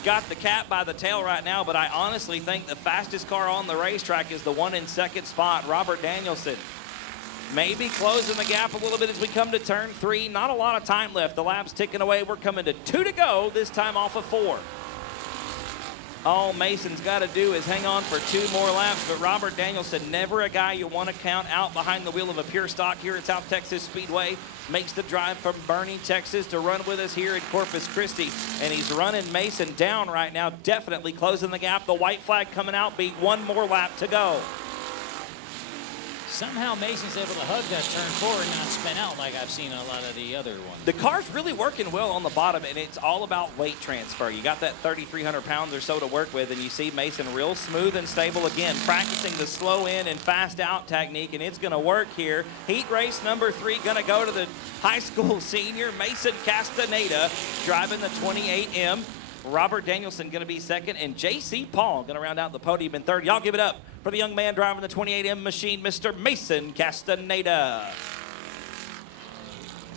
got the cat by the tail right now, but I honestly think the fastest car on the racetrack is the one in 2nd spot, Robert Danielson. Maybe closing the gap a little bit as we come to turn 3. Not a lot of time left. The lap's ticking away. We're coming to 2 to go, this time off of 4. All Mason's got to do is hang on for 2 more laps, but Robert Danielson, never a guy you want to count out behind the wheel of a Pure Stock here at South Texas Speedway. Makes the drive from Boerne, Texas to run with us here in Corpus Christi, and he's running Mason down right now, definitely closing the gap. The white flag coming out, be 1 more lap to go. Somehow Mason's able to hug that turn 4 and not spin out like I've seen a lot of the other ones. The car's really working well on the bottom, and it's all about weight transfer. You got that 3,300 pounds or so to work with, and you see Mason real smooth and stable again, practicing the slow in and fast out technique, and it's going to work here. Heat race number 3 going to go to the high school senior, Mason Castaneda, driving the 28M. Robert Danielson going to be 2nd, and J.C. Paul going to round out the podium in 3rd. Y'all give it up for the young man driving the 28M machine, Mr. Mason Castaneda.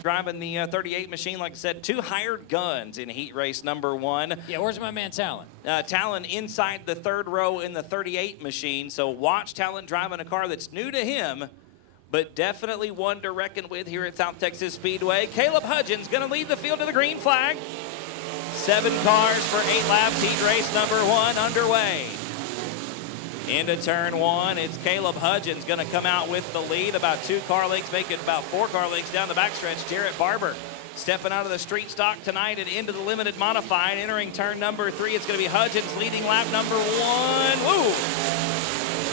Driving the 38 machine, like I said, 2 hired guns in heat race number 1. Yeah, where's my man Talon? Talon inside the 3rd row in the 38 machine, so watch Talon driving a car that's new to him, but definitely one to reckon with here at South Texas Speedway. Caleb Hudgens going to lead the field to the green flag. 7 cars for 8 laps, heat race number 1 underway. Into turn 1, it's Caleb Hudgens going to come out with the lead, about 2 car lengths, making about 4 car lengths down the backstretch. Jarrett Barber stepping out of the street stock tonight and into the limited modified. Entering turn number 3, it's going to be Hudgens leading lap number 1. Woo!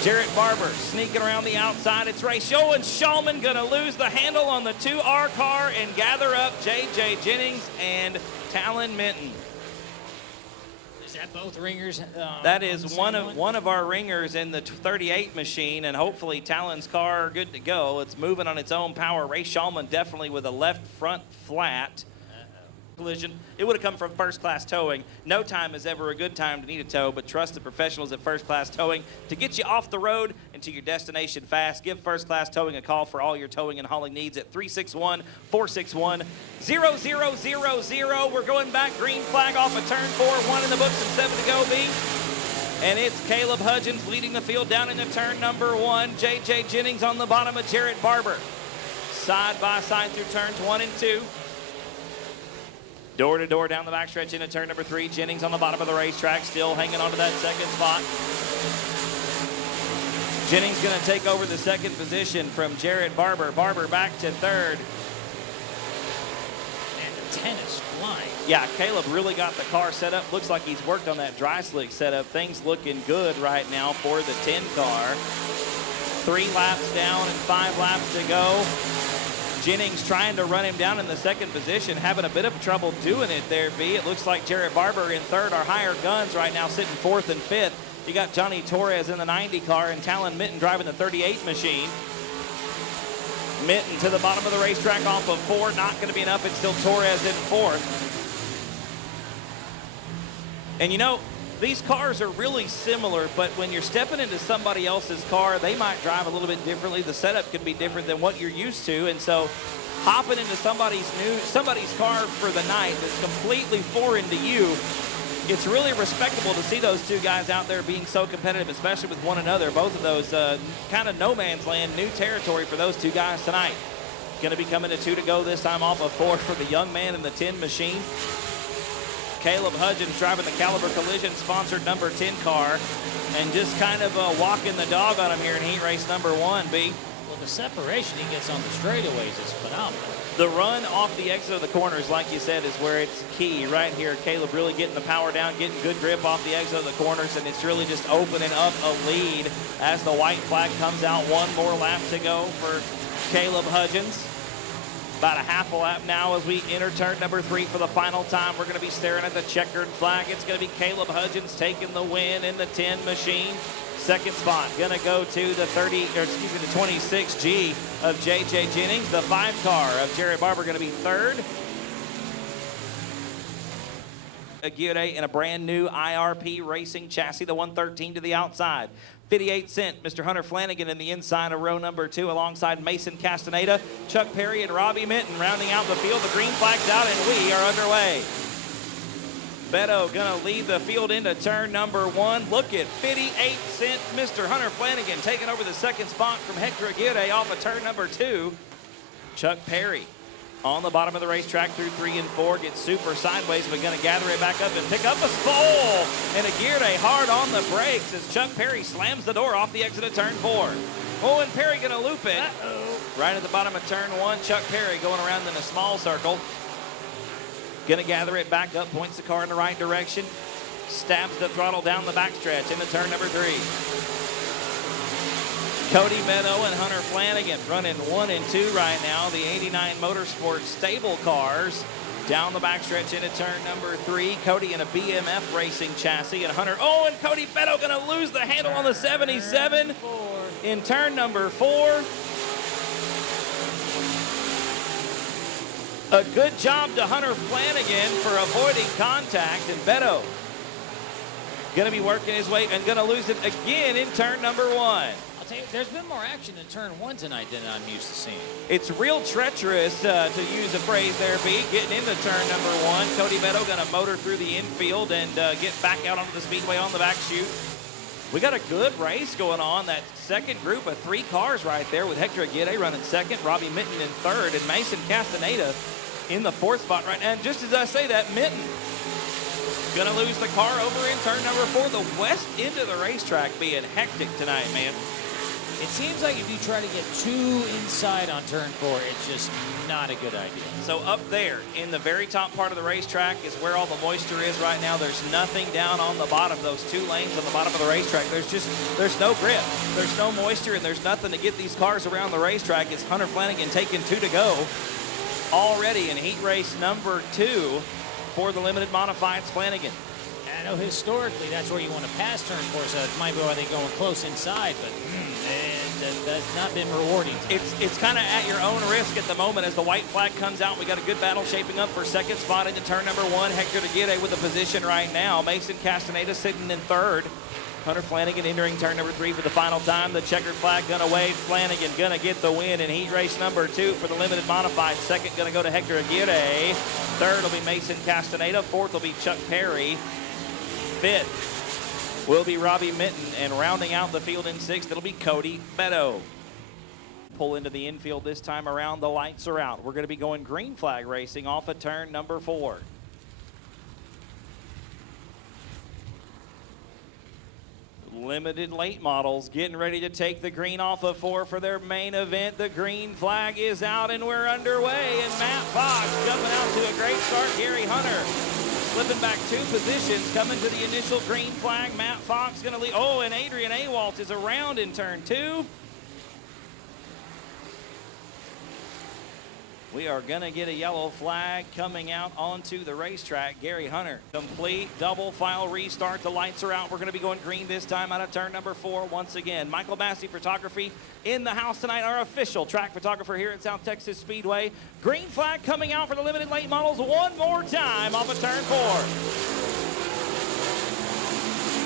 Jarrett Barber sneaking around the outside. It's Ray Schoen Shulman going to lose the handle on the 2R car and gather up J.J. Jennings and Talon Minton. Is that both ringers? That is one of our ringers in the 38 machine, and hopefully Talon's car good to go. It's moving on its own power. Ray Shulman definitely with a left front flat collision. It would have come from First Class Towing. No time is ever a good time to need a tow, but trust the professionals at First Class Towing to get you off the road and to your destination fast. Give First Class Towing a call for all your towing and hauling needs at 361-461-0000. We're going back, green flag off of turn 4, 1 in the books and 7 to go, B. And it's Caleb Hudgens leading the field down into turn number 1. J.J. Jennings on the bottom of Jarrett Barber. Side by side through turns 1 and 2. Door to door down the backstretch into turn number 3. Jennings on the bottom of the racetrack, still hanging on to that 2nd spot. Jennings going to take over the 2nd position from Jarrett Barber. Barber back to 3rd. And the 10 is flying. Yeah, Caleb really got the car set up. Looks like he's worked on that dry slick setup. Things looking good right now for the 10 car. 3 laps down and 5 laps to go. Jennings trying to run him down in the 2nd position, having a bit of trouble doing it there, B. It looks like Jarrett Barber in 3rd, our hired guns right now sitting 4th and 5th. You got Johnny Torres in the 90 car and Talon Minton driving the 38 machine. Minton to the bottom of the racetrack off of 4. Not going to be enough. It's still Torres in 4th. And you know, these cars are really similar, but when you're stepping into somebody else's car, they might drive a little bit differently. The setup can be different than what you're used to. And so hopping into somebody's car for the night that's completely foreign to you, it's really respectable to see those two guys out there being so competitive, especially with one another. Both of those kind of no man's land, new territory for those two guys tonight. Going to be coming to 2 to go this time off of 4 for the young man in the 10 machine. Caleb Hudgens driving the Caliber Collision sponsored number 10 car and just kind of walking the dog on him here in heat race number 1, B. Well, the separation he gets on the straightaways is phenomenal. The run off the exit of the corners, like you said, is where it's key right here. Caleb really getting the power down, getting good grip off the exit of the corners, and it's really just opening up a lead as the white flag comes out. One more lap to go for Caleb Hudgens. About a half a lap now as we enter turn number 3 for the final time. We're going to be staring at the checkered flag. It's going to be Caleb Hudgens taking the win in the 10 machine. Second spot going to go to the 26G of J.J. Jennings. The 5 car of Jared Barber going to be 3rd. Aguirre in a brand new IRP racing chassis, the 113 to the outside. 58 cent, Mr. Hunter Flanagan in the inside of row number 2 alongside Mason Castaneda, Chuck Perry, and Robbie Minton rounding out the field. The green flag's out and we are underway. Beto gonna lead the field into turn number 1. Look at 58 cent, Mr. Hunter Flanagan taking over the second spot from Hector Aguirre off of turn number 2. Chuck Perry on the bottom of the racetrack through 3 and 4, gets super sideways, but gonna gather it back up and pick up a spole. And Aguirre hard on the brakes as Chuck Perry slams the door off the exit of turn 4. Oh, and Perry gonna loop it. Right at the bottom of turn 1, Chuck Perry going around in a small circle. Gonna gather it back up, points the car in the right direction, stabs the throttle down the backstretch into turn number 3. Cody Beto and Hunter Flanagan running 1 and 2 right now. The 89 Motorsports stable cars down the backstretch into turn number 3. Cody in a BMF racing chassis and Hunter. Oh, and Cody Beto gonna lose the handle on the 77 in turn number 4. A good job to Hunter Flanagan for avoiding contact, and Beto gonna be working his way and gonna lose it again in turn number 1. I'll tell you, there's been more action in turn 1 tonight than I'm used to seeing. It's real treacherous, to use a phrase there, B. Getting into turn number 1. Cody Beto gonna motor through the infield and get back out onto the speedway on the back chute. We got a good race going on. That second group of 3 cars right there with Hector Aguirre running 2nd, Robbie Minton in 3rd, and Mason Castaneda in the 4th spot right now. And just as I say that, Minton gonna lose the car over in turn number 4. The west end of the racetrack being hectic tonight, man. It seems like if you try to get too inside on turn 4, it's just not a good idea. So up there in the very top part of the racetrack is where all the moisture is right now. There's nothing down on the bottom, those 2 lanes on the bottom of the racetrack. There's no grip, there's no moisture, and there's nothing to get these cars around the racetrack. It's Hunter Flanagan taking 2 to go already in heat race number 2 for the limited modifieds. Flanagan. I know historically that's where you want to pass turn 4, so it might be why they're going close inside, but that's not been rewarding. It's kind of at your own risk at the moment as the white flag comes out. We got a good battle shaping up for second spot into turn number 1. Hector Aguirre with a position right now. Mason Castaneda sitting in 3rd. Hunter Flanagan entering turn number 3 for the final time. The checkered flag gonna wave. Flanagan gonna get the win in heat race number 2 for the limited modified. Second gonna go to Hector Aguirre. 3rd will be Mason Castaneda. 4th will be Chuck Perry. 5th will be Robbie Minton, and rounding out the field in 6th, it'll be Cody Beto. Pull into the infield this time around. The lights are out. We're going to be going green flag racing off of turn number 4. Limited late models getting ready to take the green off of 4 for their main event. The green flag is out and we're underway, and Matt Fox jumping out to a great start. Gary Hunter slipping back 2 positions, coming to the initial green flag. Matt Fox going to lead. Oh, and Adrian Awalt is around in turn 2. We are going to get a yellow flag coming out onto the racetrack. Gary Hunter, complete double file restart. The lights are out. We're going to be going green this time out of turn number 4 once again. Michael Massey Photography in the house tonight, our official track photographer here at South Texas Speedway. Green flag coming out for the limited late models one more time off of turn 4.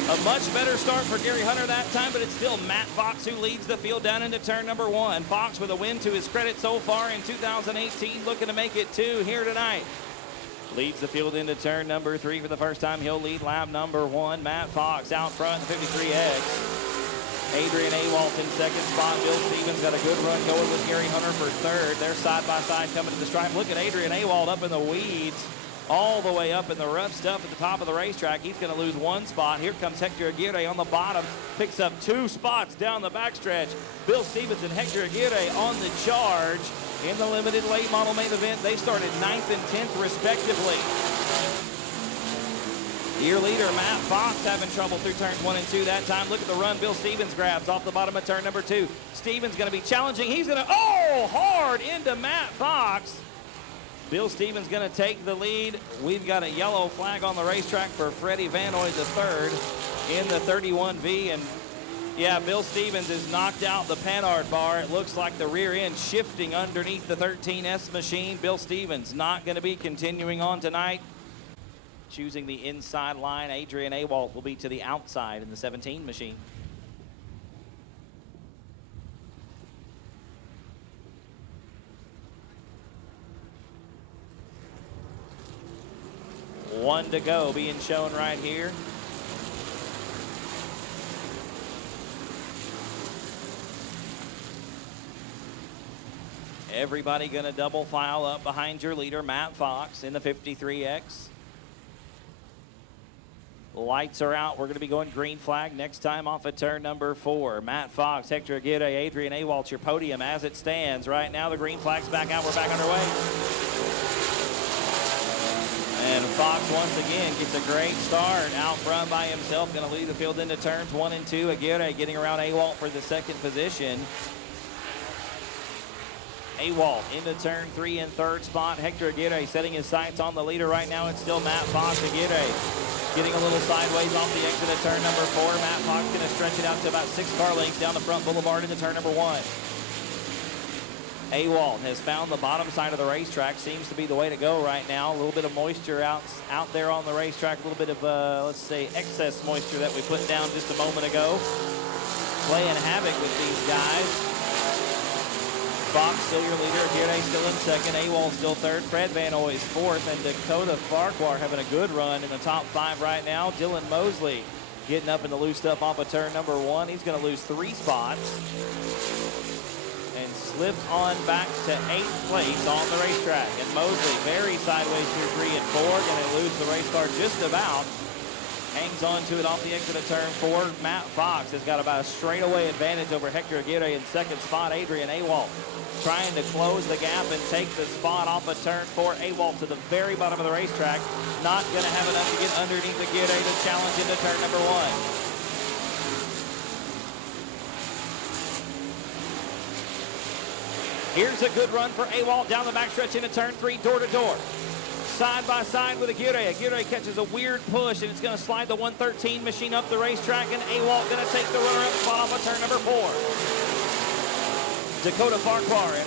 A much better start for Gary Hunter that time, but it's still Matt Fox who leads the field down into turn number 1. Fox with a win to his credit so far in 2018, looking to make it 2 here tonight. Leads the field into turn number 3 for the first time. He'll lead lap number 1. Matt Fox out front, 53X. Adrian Awalt in second spot. Bill Stevens got a good run going with Gary Hunter for third. They're side by side coming to the stripe. Look at Adrian Awalt up in the weeds, all the way up in the rough stuff at the top of the racetrack. He's going to lose 1 spot. Here comes Hector Aguirre on the bottom, picks up 2 spots down the backstretch. Bill Stevens and Hector Aguirre on the charge in the limited late model main event. They started 9th and 10th respectively. Your leader, Matt Fox, having trouble through turns 1 and 2 that time. Look at the run Bill Stevens grabs off the bottom of turn number 2. Stevens going to be challenging. He's going to, hard into Matt Fox. Bill Stevens going to take the lead. We've got a yellow flag on the racetrack for Freddie Vanoy III in the 31V. And yeah, Bill Stevens has knocked out the Panhard bar. It looks like the rear end shifting underneath the 13S machine. Bill Stevens not going to be continuing on tonight. Choosing the inside line. Adrian Awalt will be to the outside in the 17 machine. One to go being shown right here. Everybody going to double file up behind your leader, Matt Fox, in the 53X. Lights are out. We're going to be going green flag next time off of turn number 4. Matt Fox, Hector Aguirre, Adrian Awalt, your podium as it stands. Right now, the green flag's back out. We're back underway. And Fox once again gets a great start out front by himself. Going to lead the field into turns 1 and 2. Aguirre getting around Awalt for the second position. Awalt into turn 3 and third spot. Hector Aguirre setting his sights on the leader right now. It's still Matt Fox. Aguirre getting a little sideways off the exit of turn number 4. Matt Fox going to stretch it out to about 6 car lengths down the front boulevard into turn number 1. Awalt has found the bottom side of the racetrack. Seems to be the way to go right now. A little bit of moisture out there on the racetrack. A little bit of, let's say, excess moisture that we put down just a moment ago. Playing havoc with these guys. Fox still your leader. Aguirre still in second. Awalt still third. Fred Vanoy is fourth. And Dakota Farquhar having a good run in the top 5 right now. Dylan Mosley getting up in the loose stuff off of turn number 1. He's going to lose 3 spots. And slip on back to 8th place on the racetrack. And Mosley very sideways through 3 and 4. Going to lose the race car just about. Hangs on to it off the exit of turn 4. Matt Fox has got about a straightaway advantage over Hector Aguirre in second spot. Adrian Awalt trying to close the gap and take the spot off of turn 4. Awalt to the very bottom of the racetrack. Not going to have enough to get underneath Aguirre to challenge into turn number 1. Here's a good run for Awalt down the backstretch into turn 3, door to door. Side by side with Aguirre. Aguirre catches a weird push, and it's going to slide the 113 machine up the racetrack, and Awalt going to take the runner-up spot off of turn number 4. Dakota Farquhar. And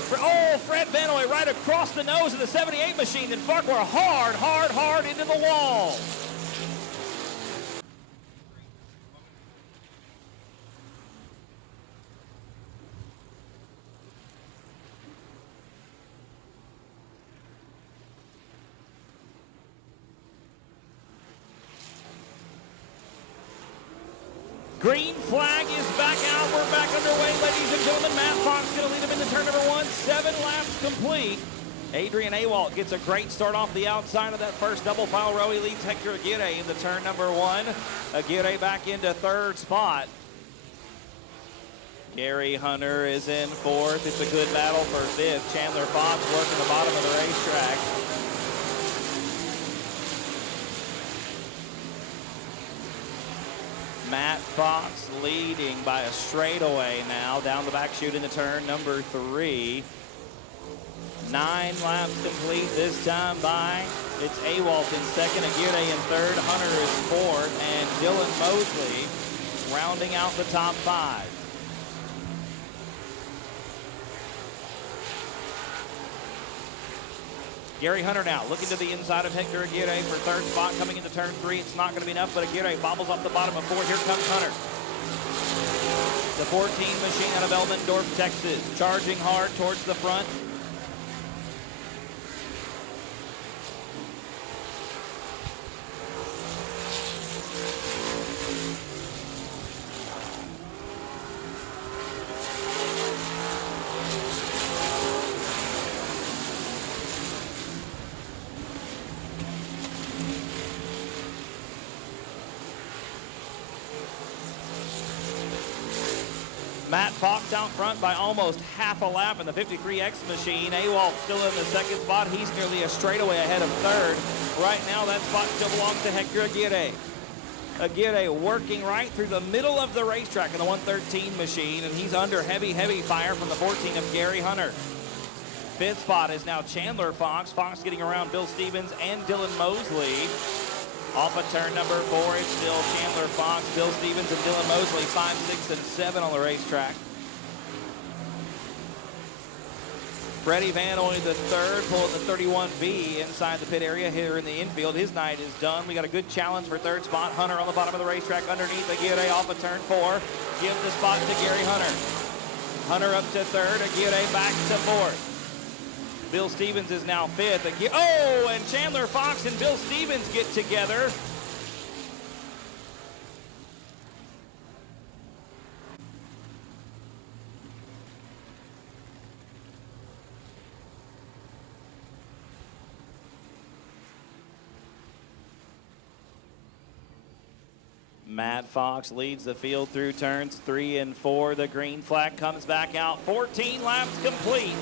Fred Vanoy right across the nose of the 78 machine, and Farquhar hard into the wall. Green flag is back out. We're back underway, ladies and gentlemen. Matt Fox going to lead him into turn number 1. 7 laps complete. Adrian Awalt gets a great start off the outside of that first double file row. He leads Hector Aguirre into turn number 1. Aguirre back into third spot. Gary Hunter is in 4th. It's a good battle for 5th. Chandler Fox working the bottom of the racetrack. Matt Fox leading by a straightaway now down the back chute into turn number 3. 9 laps complete this time by. It's Awalt in second, Aguirre in third, Hunter is fourth, and Dylan Mosley rounding out the top 5. Gary Hunter now looking to the inside of Hector Aguirre for third spot coming into turn 3. It's not going to be enough, but Aguirre bobbles off the bottom of 4. Here comes Hunter. The 14 machine out of Elmendorf, Texas, charging hard towards the front. Matt Fox out front by almost half a lap in the 53X machine. Awalt still in the second spot. He's nearly a straightaway ahead of third. Right now, that spot still belongs to Hector Aguirre. Aguirre working right through the middle of the racetrack in the 113 machine, and he's under heavy fire from the 14 of Gary Hunter. Fifth spot is now Chandler Fox. Fox getting around Bill Stevens and Dylan Mosley. Off of turn number 4, it's still Chandler Fox, Bill Stevens, and Dylan Mosley, 5, 6, and 7 on the racetrack. Freddie Van, only the third, pulling the 31B inside the pit area here in the infield. His night is done. We got a good challenge for third spot. Hunter on the bottom of the racetrack underneath Aguirre off of turn 4. Give the spot to Gary Hunter. Hunter up to third, Aguirre back to fourth. Bill Stevens is now fifth. Oh, and Chandler Fox and Bill Stevens get together. Matt Fox leads the field through turns 3 and 4. The green flag comes back out. 14 laps complete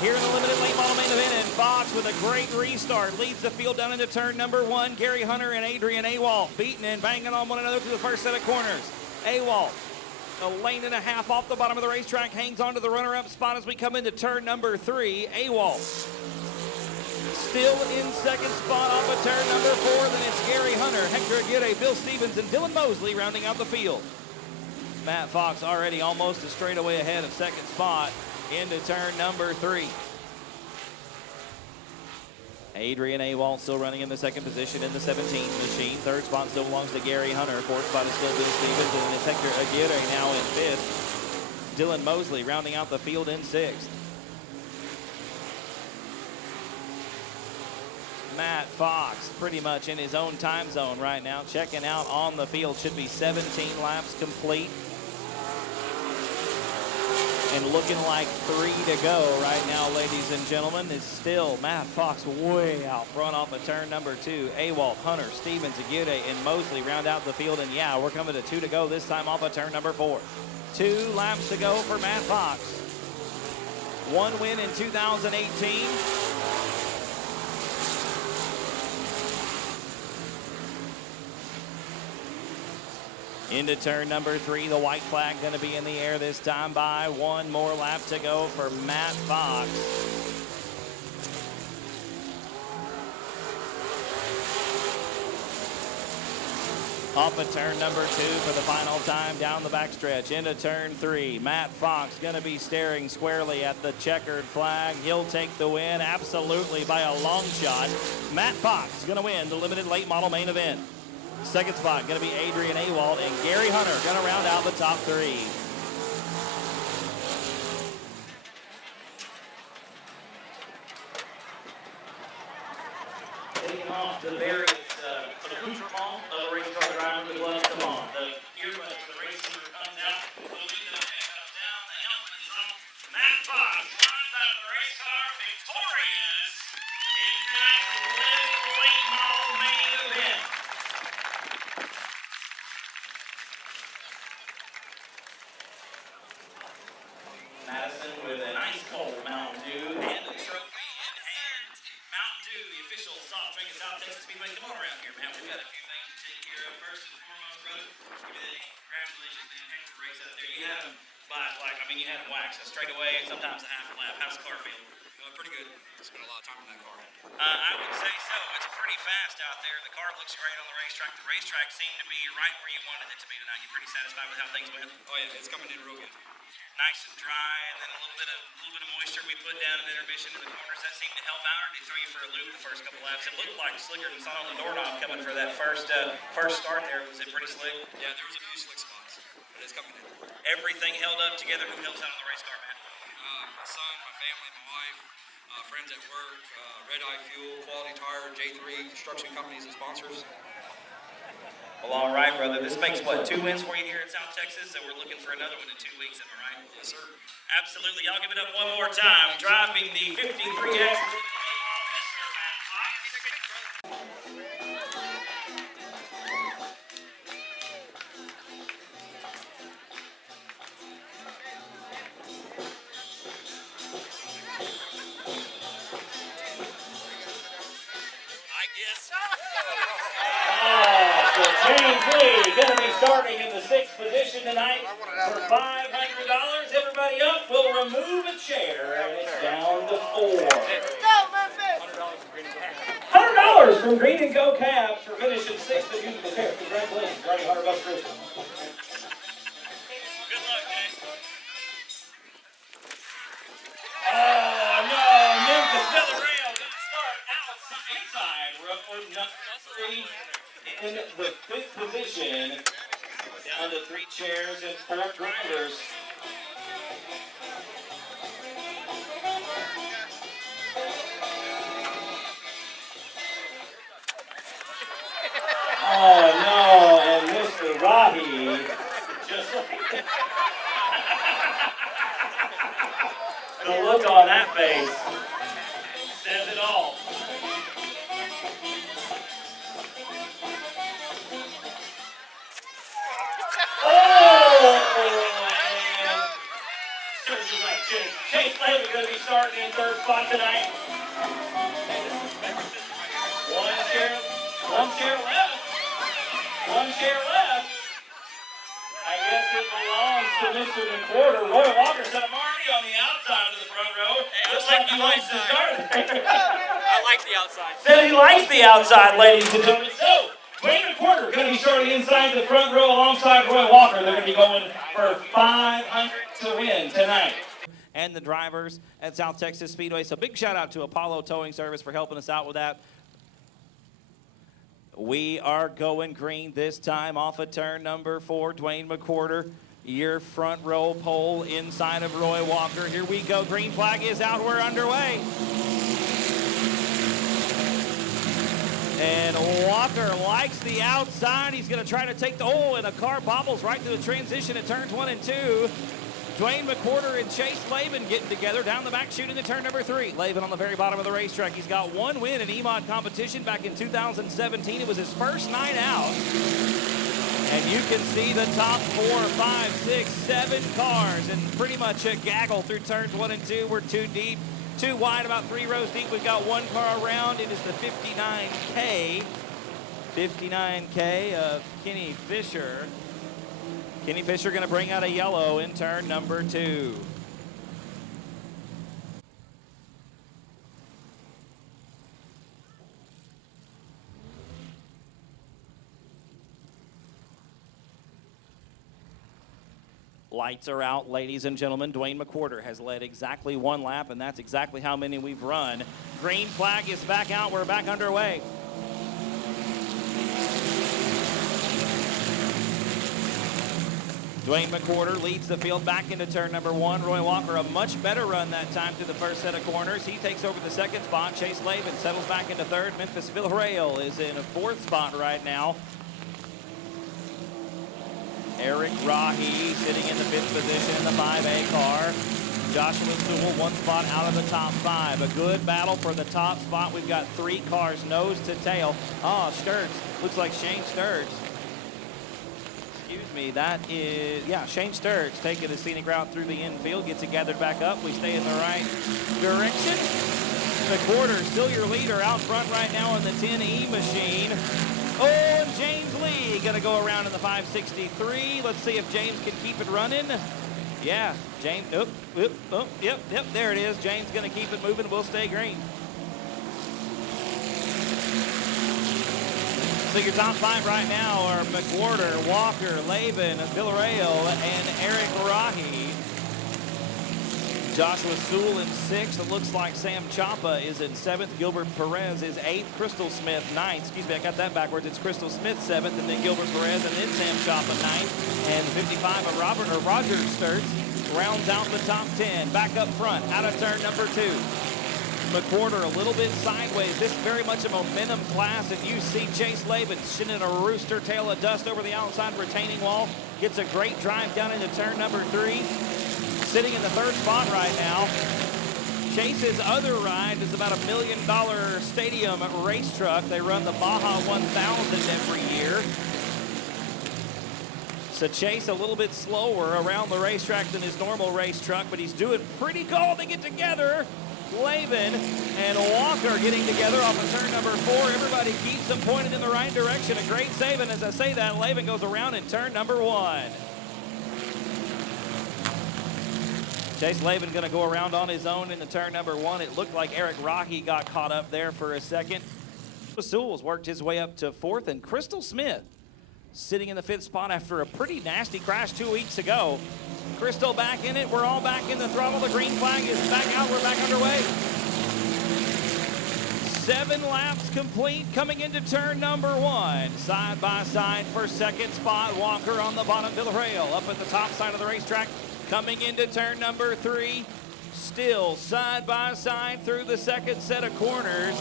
here in the limited late model main event, and Fox with a great restart leads the field down into turn number 1. Gary Hunter and Adrian Awalt beating and banging on one another through the first set of corners. Awalt, a lane and a half off the bottom of the racetrack, hangs on to the runner-up spot as we come into turn number 3. Awalt still in second spot off of turn number 4. Then it's Gary Hunter, Hector Aguirre, Bill Stevens, and Dylan Mosley rounding out the field. Matt Fox already almost a straightaway ahead of second spot into turn number 3. Adrian Awalt still running in the second position in the 17 machine. Third spot still belongs to Gary Hunter. Fourth spot is still Bill Stevens, and it's Hector Aguirre now in fifth. Dylan Mosley rounding out the field in sixth. Matt Fox pretty much in his own time zone right now, checking out on the field. Should be 17 laps complete. And looking like 3 to go right now, ladies and gentlemen. Is still Matt Fox way out front off of turn number 2. Awalt, Hunter, Stevens, Aguirre, and Mosley round out the field. And yeah, we're coming to 2 to go this time off of turn number 4. 2 laps to go for Matt Fox. 1 win in 2018. Into turn number 3, the white flag going to be in the air this time by. 1 more lap to go for Matt Fox. Off of turn number 2 for the final time down the backstretch. Into turn 3, Matt Fox going to be staring squarely at the checkered flag. He'll take the win absolutely by a long shot. Matt Fox going to win the limited late model main event. Second spot going to be Adrian Awalt, and Gary Hunter going to round out the top 3. Taking off the various accoutrements of a race car driver with gloves come on. The earbuds, the race leader comes out. The leader comes down. The helmet is on. Matt Fox runs out of the race car victorious in tonight's late model main event. Madison with an ice cold Mountain Dew and a trophy in hand. Mountain Dew, the official soft drink of South Texas Speedway. Come on around here, man. We've got a few things to take care of. First and foremost, brother, give me that congratulations and heck of a race out there. You had them, but you had them waxed straight away, sometimes a half a lap. How's the car feel? Pretty good. spent a lot of time in that car. I would say so. It's pretty fast out there. The car looks great on the racetrack. The racetrack seemed to be right where you wanted it to be tonight. You're pretty satisfied with how things went? Oh yeah, it's coming in real good. Nice and dry, and then a little bit of moisture we put down in intermission in the corners. That seemed to help out, or did throw you for a loop the first couple laps? It looked like slicker than saw on the doorknob coming for that first start there. Was it pretty slick? Yeah, there was a few slick spots, but it's coming in. Everything held up together. Who helps out on the race car, Matt? My son, my family, my wife, friends at work, Red Eye Fuel, Quality Tire, J3 Construction Companies and sponsors. Well, all right, brother. This makes, what, 2 wins for you here in South Texas? So we're looking for another one in 2 weeks, am I right? Yes, sir. Absolutely. Y'all give it up one more time. Driving the 53X. James Lee going to be starting in the 6th position tonight for $500. Everybody up. We'll remove a chair, and it's down to 4. $100 from Green and Go Cabs for finishing 6th at musical chair. Congratulations, running $100 for this one. Good luck, James. Oh no, Memphis Villarreal going to start inside. We're up for number 3. In the 5th position, down to 3 chairs and 4 drivers. Oh no, and Mr. Rahi, just like the look on that face says it all. Chase Levy going to be starting in 3rd spot tonight. One chair left. I guess it belongs to Mr. McWhorter. Roy Walker said, I'm already on the outside of the front row. Looks like he wants to start there. I like the outside. Said he likes the outside, ladies and gentlemen. So, Dwayne McWhorter going to be starting inside the front row alongside Roy Walker. They're going to be going for $500 to win tonight. And the drivers at South Texas Speedway. So big shout out to Apollo Towing Service for helping us out with that. We are going green this time off of turn number 4. Dwayne McWhorter, your front row pole inside of Roy Walker. Here we go. Green flag is out. We're underway. And Walker likes the outside. He's going to try to take the hole, and a car bobbles right through the transition at turns 1 and 2. Dwayne McWhorter and Chase Laban getting together down the back shooting at turn number 3. Laban on the very bottom of the racetrack. He's got 1 win in EMOD competition back in 2017. It was his first night out. And you can see the top 4, 5, 6, 7 cars and pretty much a gaggle through turns 1 and 2. We're 2 deep, 2 wide, about 3 rows deep. We've got 1 car around. It is the 59K. 59K of Kenny Fisher. Kenny Fisher going to bring out a yellow in turn number 2. Lights are out, ladies and gentlemen. Dwayne McWhorter has led exactly 1 lap, and that's exactly how many we've run. Green flag is back out. We're back underway. Dwayne McWhorter leads the field back into turn number 1. Roy Walker, a much better run that time through the first set of corners. He takes over the 2nd spot. Chase Laban settles back into 3rd. Memphis Villarreal is in a 4th spot right now. Eric Rahi sitting in the 5th position in the 5A car. Joshua Sewell 1 spot out of the top 5. A good battle for the top spot. We've got 3 cars nose to tail. Oh, Sturts. Looks like Shane Sturts. Excuse me, that is, yeah, Shane Sturts taking the scenic route through the infield, gets it gathered back up. We stay in the right direction. McWhorter, still your leader out front right now in the 10E machine. Oh, and James Lee going to go around in the 563. Let's see if James can keep it running. Yeah, James, yep, there it is. James going to keep it moving. We'll stay green. So your top 5 right now are McWhorter, Walker, Laban, Villarreal, and Eric Rahi. Joshua Sewell in 6th. It looks like Sam Chapa is in 7th. Gilbert Perez is 8th. Crystal Smith 9th. Excuse me, I got that backwards. It's Crystal Smith 7th, and then Gilbert Perez, and then Sam Chapa 9th. And 55 of Roger Sturts rounds out the top 10. Back up front, out of turn number 2. McWhorter a little bit sideways. This is very much a momentum class, and you see Chase Laban sending a rooster tail of dust over the outside retaining wall. Gets a great drive down into turn number 3. Sitting in the 3rd spot right now. Chase's other ride is about $1 million stadium race truck. They run the Baja 1000 every year. So Chase a little bit slower around the racetrack than his normal race truck, but he's doing pretty cool to get together. Laban and Walker getting together off of turn number 4. Everybody keeps them pointed in the right direction. A great save, and as I say that, Laban goes around in turn number 1. Chase Laban going to go around on his own into turn number 1. It looked like Eric Rocky got caught up there for a second. Sewell's worked his way up to 4th, and Crystal Smith sitting in the 5th spot after a pretty nasty crash 2 weeks ago. Crystal back in it. We're all back in the throttle. The green flag is back out. We're back underway. 7 laps complete coming into turn number 1. Side by side for 2nd spot. Walker on the bottom. Villarreal up at the top side of the racetrack. Coming into turn number 3, still side by side through the 2nd set of corners.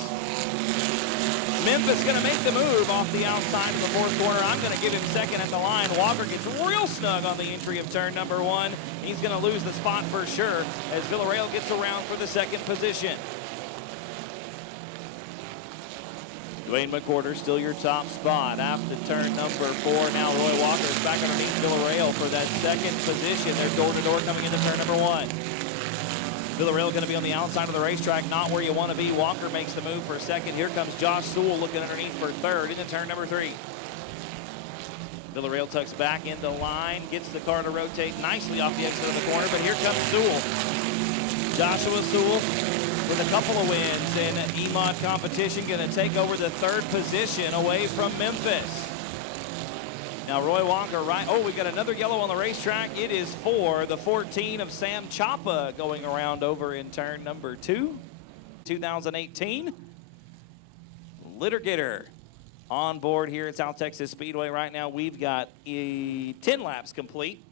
Memphis going to make the move off the outside of the 4th corner. I'm going to give him 2nd at the line. Walker gets real snug on the entry of turn number 1. He's going to lose the spot for sure as Villarreal gets around for the 2nd position. Dwayne McWhorter still your top spot after turn number 4. Now Roy Walker is back underneath Villarreal for that 2nd position. They're door-to-door coming into turn number 1. Villarreal going to be on the outside of the racetrack, not where you want to be. Walker makes the move for 2nd. Here comes Josh Sewell looking underneath for 3rd into turn number 3. Villarreal tucks back into line, gets the car to rotate nicely off the exit of the corner, but here comes Sewell. Joshua Sewell with a couple of wins in EMOD competition, going to take over the 3rd position away from Memphis. Now Roy Walker, right? Oh, we got another yellow on the racetrack. It is for the 14 of Sam Chapa going around over in turn number 2. 2018. Litter getter on board here at South Texas Speedway right now. We've got 10 laps complete.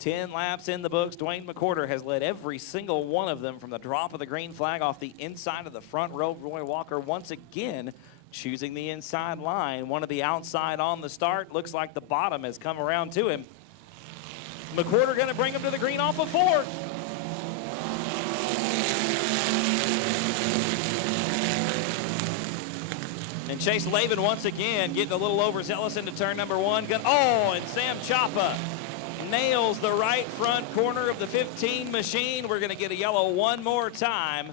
10 laps in the books. Dwayne McWhorter has led every single one of them from the drop of the green flag off the inside of the front row. Roy Walker once again choosing the inside line. One of the outside on the start. Looks like the bottom has come around to him. McWhorter going to bring him to the green off of 4. And Chase Laban once again getting a little overzealous into turn number 1. Oh, and Sam Chapa nails the right front corner of the 15 machine. We're going to get a yellow one more time.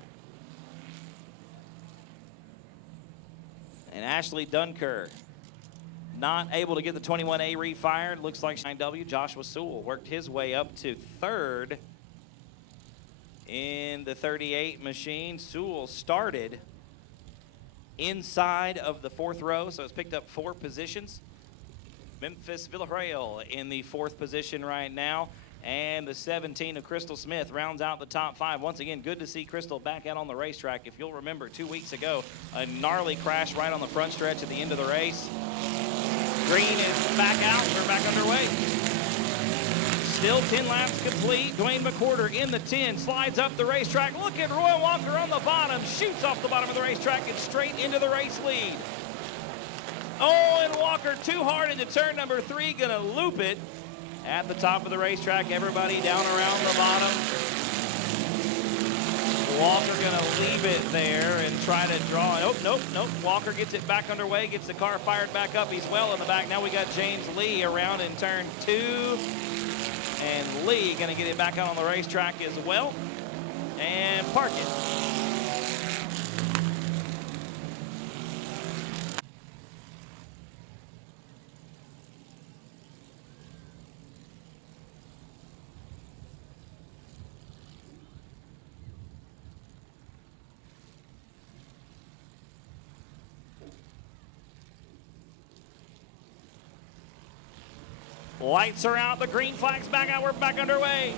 And Ashley Dunker not able to get the 21A refired. Looks like 9W. Joshua Sewell worked his way up to 3rd in the 38 machine. Sewell started inside of the 4th row, so it's picked up 4 positions. Memphis Villarreal in the 4th position right now. And the 17 of Crystal Smith rounds out the top 5. Once again, good to see Crystal back out on the racetrack. If you'll remember, 2 weeks ago, a gnarly crash right on the front stretch at the end of the race. Green is back out. We're back underway. Still 10 laps complete. Dwayne McWhorter in the 10, slides up the racetrack. Look at Roy Walker on the bottom, shoots off the bottom of the racetrack and straight into the race lead. Oh, and Walker too hard into turn number 3, gonna loop it at the top of the racetrack. Everybody down around the bottom. Walker gonna leave it there and try to draw. Nope. Walker gets it back underway, gets the car fired back up. He's well in the back. Now we got James Lee around in turn 2. And Lee gonna get it back out on the racetrack as well and park it. Lights are out. The green flag's back out. We're back underway.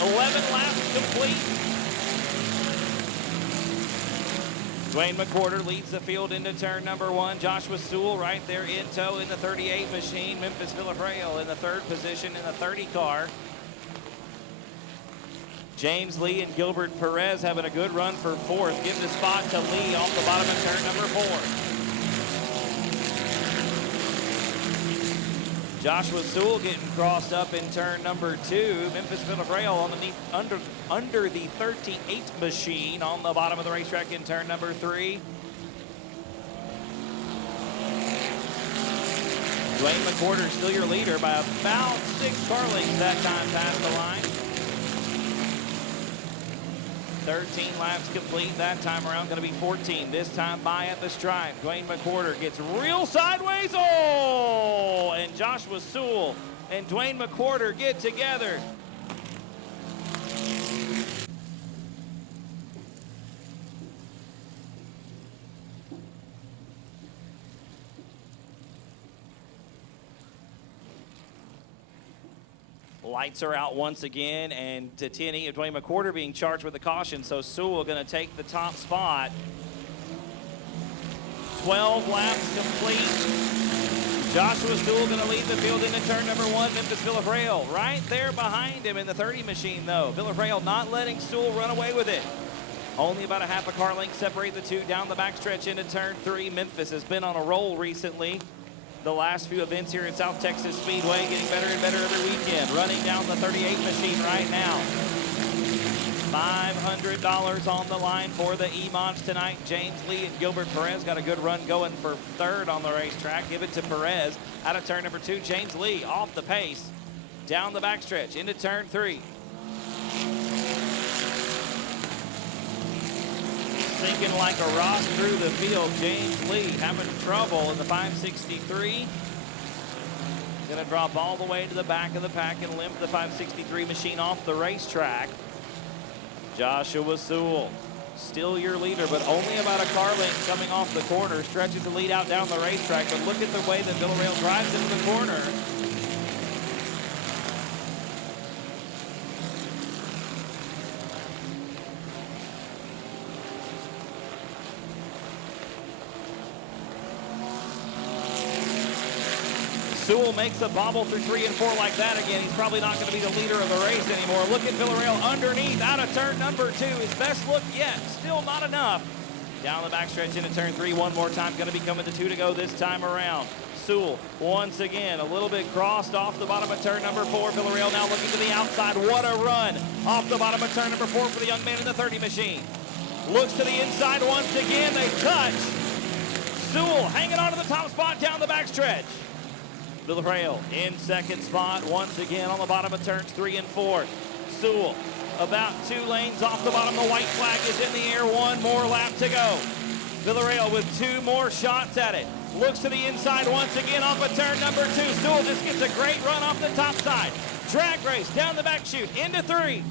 11 laps complete. Dwayne McWhorter leads the field into turn number 1. Joshua Sewell right there in tow in the 38 machine. Memphis Villarreal in the 3rd position in the 30 car. James Lee and Gilbert Perez having a good run for 4th. Give the spot to Lee off the bottom of turn number 4. Joshua Sewell getting crossed up in turn number 2. Memphis Villarreal under the 38 machine on the bottom of the racetrack in turn number 3. Dwayne McWhorter still your leader by about 6 car lengths that time past the line. 13 laps complete that time around, going to be 14. This time by at the stripe. Dwayne McWhorter gets real sideways. Oh! And Joshua Sewell and Dwayne McWhorter get together. Lights are out once again, and to 10E of Dwayne McWhorter being charged with a caution, so Sewell going to take the top spot. 12 laps complete. Joshua Sewell going to lead the field into turn number 1. Memphis Villarreal right there behind him in the 30 machine, though. Villarreal not letting Sewell run away with it. Only about a half a car length separate the two down the backstretch into turn 3. Memphis has been on a roll recently. The last few events here at South Texas Speedway, getting better and better every weekend. Running down the 38 machine right now. $500 on the line for the E-Mods tonight. James Lee and Gilbert Perez got a good run going for 3rd on the racetrack. Give it to Perez out of turn number 2. James Lee off the pace. Down the backstretch into turn 3. Sinking like a rock through the field. James Lee having trouble in the 563. Gonna drop all the way to the back of the pack and limp the 563 machine off the racetrack. Joshua Sewell, still your leader, but only about a car length coming off the corner. Stretches the lead out down the racetrack, but look at the way that Villarreal drives into the corner. Sewell makes a bobble through 3 and 4 like that again. He's probably not going to be the leader of the race anymore. Look at Villarreal underneath, out of turn number 2. His best look yet, still not enough. Down the backstretch into turn 3 one more time. Going to be coming to 2 to go this time around. Sewell once again a little bit crossed off the bottom of turn number 4. Villarreal now looking to the outside. What a run off the bottom of turn number 4 for the young man in the 30 machine. Looks to the inside once again. They touch. Sewell hanging on to the top spot down the backstretch. Villarreal in 2nd spot once again on the bottom of turns 3 and 4. Sewell about 2 lanes off the bottom. The white flag is in the air. 1 more lap to go. Villarreal with 2 more shots at it. Looks to the inside once again off of turn number 2. Sewell just gets a great run off the top side. Drag race down the back chute into 3.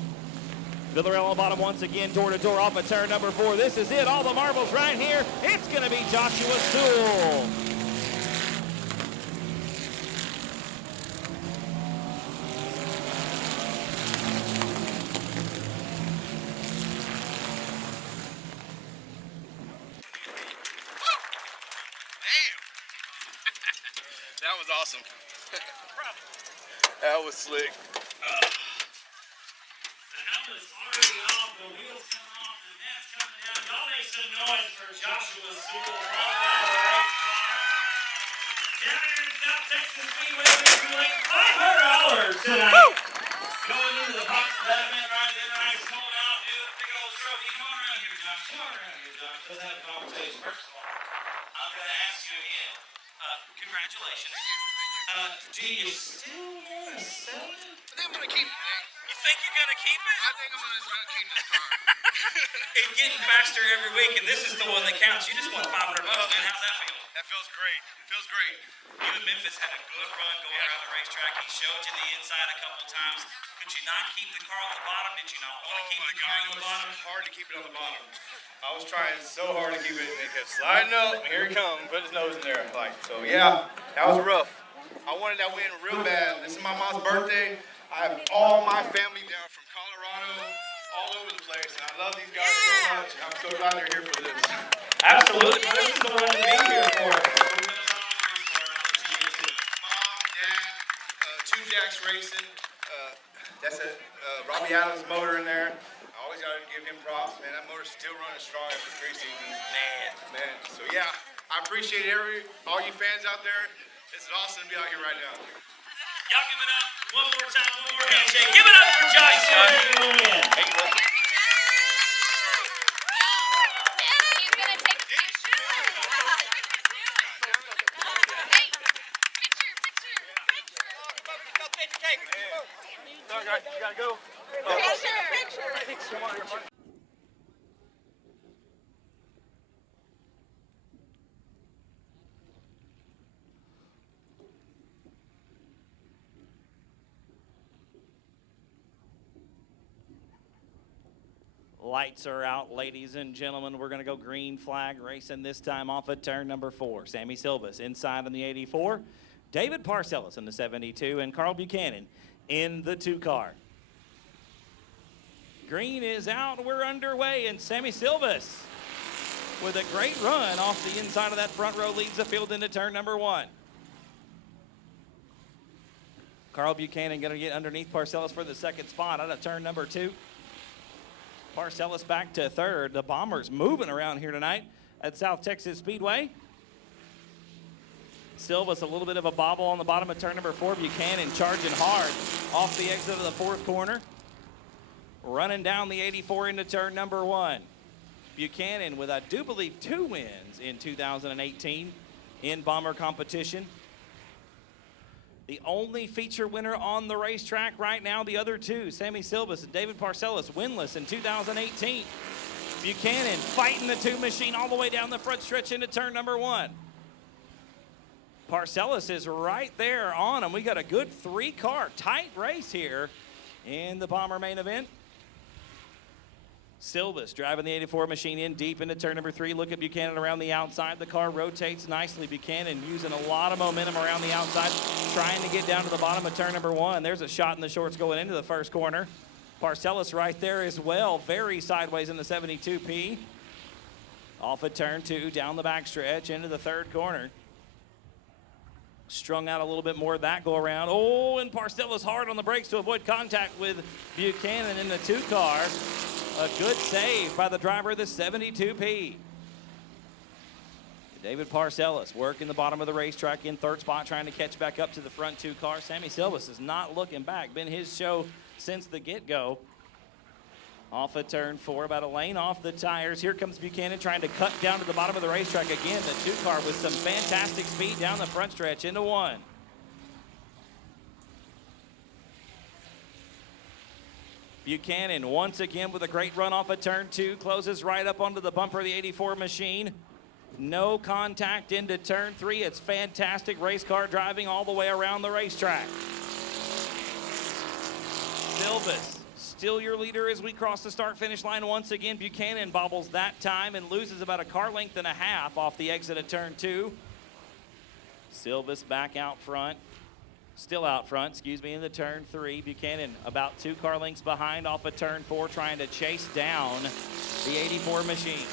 Villarreal on the bottom once again, door to door off of turn number 4. This is it. All the marbles right here. It's going to be Joshua Sewell. That was awesome. That was slick. The helmet's already off, the wheels come off, the net's coming down. Y'all make some noise for Joshua Sewell rolling out of the race car. Down here in South Texas Speedway, we're doing $500 tonight. Going into the box of that event right there. Nice cold out, dude. Big old trophy. Come on around here, Josh. Come on around here, Josh. Let's have a conversation. First of all, I'm going to ask you again. Congratulations. Do you still want to sell it? I think I'm going to keep it, man. You think you're going to keep it? I think I'm going to keep this car. It's getting faster every week, and this is the one that counts. You just won $500, man. How's that feel? That feels great. It feels great. You and Memphis had a good run going around the racetrack. He showed you the inside a couple times. Could you not keep the car on the bottom? Did you not want to keep the car on the bottom? It was hard to keep it on the bottom. I was trying so hard to keep it, and it kept sliding up. Here he comes, put his nose in there. So, yeah, that was rough. I wanted that win real bad. This is my mom's birthday. I have all my family down from Colorado, all over the place, and I love these guys so much. I'm so glad they're here for this. Absolutely. This is the one to be here for. Mom, Dad, two Jacks Racing. That's a Robbie Adams motor in there. I always got to give him props, man. That motor's still running strong after 3 seasons. Man. So yeah, I appreciate all you fans out there. It's awesome to be out here right now. Y'all give it up one more time, one more handshake. Give it up for Josh. Hey, bro. He's gonna take a picture. Hey, picture. You gotta go. Picture. Lights are out, ladies and gentlemen. We're going to go green flag racing this time off of turn number 4. Sammy Silvas inside in the 84. David Parcellis in the 72, and Carl Buchanan in the 2 car. Green is out. We're underway, and Sammy Silvas with a great run off the inside of that front row leads the field into turn number 1. Carl Buchanan going to get underneath Parcellis for the 2nd spot out of turn number 2. Parcellis back to 3rd. The Bombers moving around here tonight at South Texas Speedway. Silvas a little bit of a bobble on the bottom of turn number 4. Buchanan charging hard off the exit of the 4th corner. Running down the 84 into turn number 1. Buchanan with, I do believe, 2 wins in 2018 in Bomber competition. The only feature winner on the racetrack right now, the other 2, Sammy Silvas and David Parcellis, winless in 2018. Buchanan fighting the 2 machine all the way down the front stretch into turn number 1. Parcellis is right there on him. We got a good 3-car tight race here in the Bomber main event. Silvas driving the 84 machine in deep into turn number 3. Look at Buchanan around the outside. The car rotates nicely. Buchanan using a lot of momentum around the outside, trying to get down to the bottom of turn number 1. There's a shot in the shorts going into the 1st corner. Parcellis right there as well, very sideways in the 72P. Off of turn 2, down the backstretch into the 3rd corner. Strung out a little bit more that go around. Oh, and Parcellis hard on the brakes to avoid contact with Buchanan in the 2 car. A good save by the driver of the 72P. David Parcellis working the bottom of the racetrack in 3rd spot, trying to catch back up to the front 2 cars. Sammy Silvas is not looking back. Been his show since the get-go. Off of turn 4, about a lane off the tires. Here comes Buchanan trying to cut down to the bottom of the racetrack again. The 2 car with some fantastic speed down the front stretch into 1. Buchanan once again with a great run off of turn 2, closes right up onto the bumper of the 84 machine. No contact into turn 3. It's fantastic race car driving all the way around the racetrack. Silvas still your leader as we cross the start-finish line once again. Buchanan bobbles that time and loses about a car length and a half off the exit of turn 2. Silvas back out front. Still out front, excuse me, in the turn 3. Buchanan about 2 car lengths behind off of turn 4, trying to chase down the 84 machine.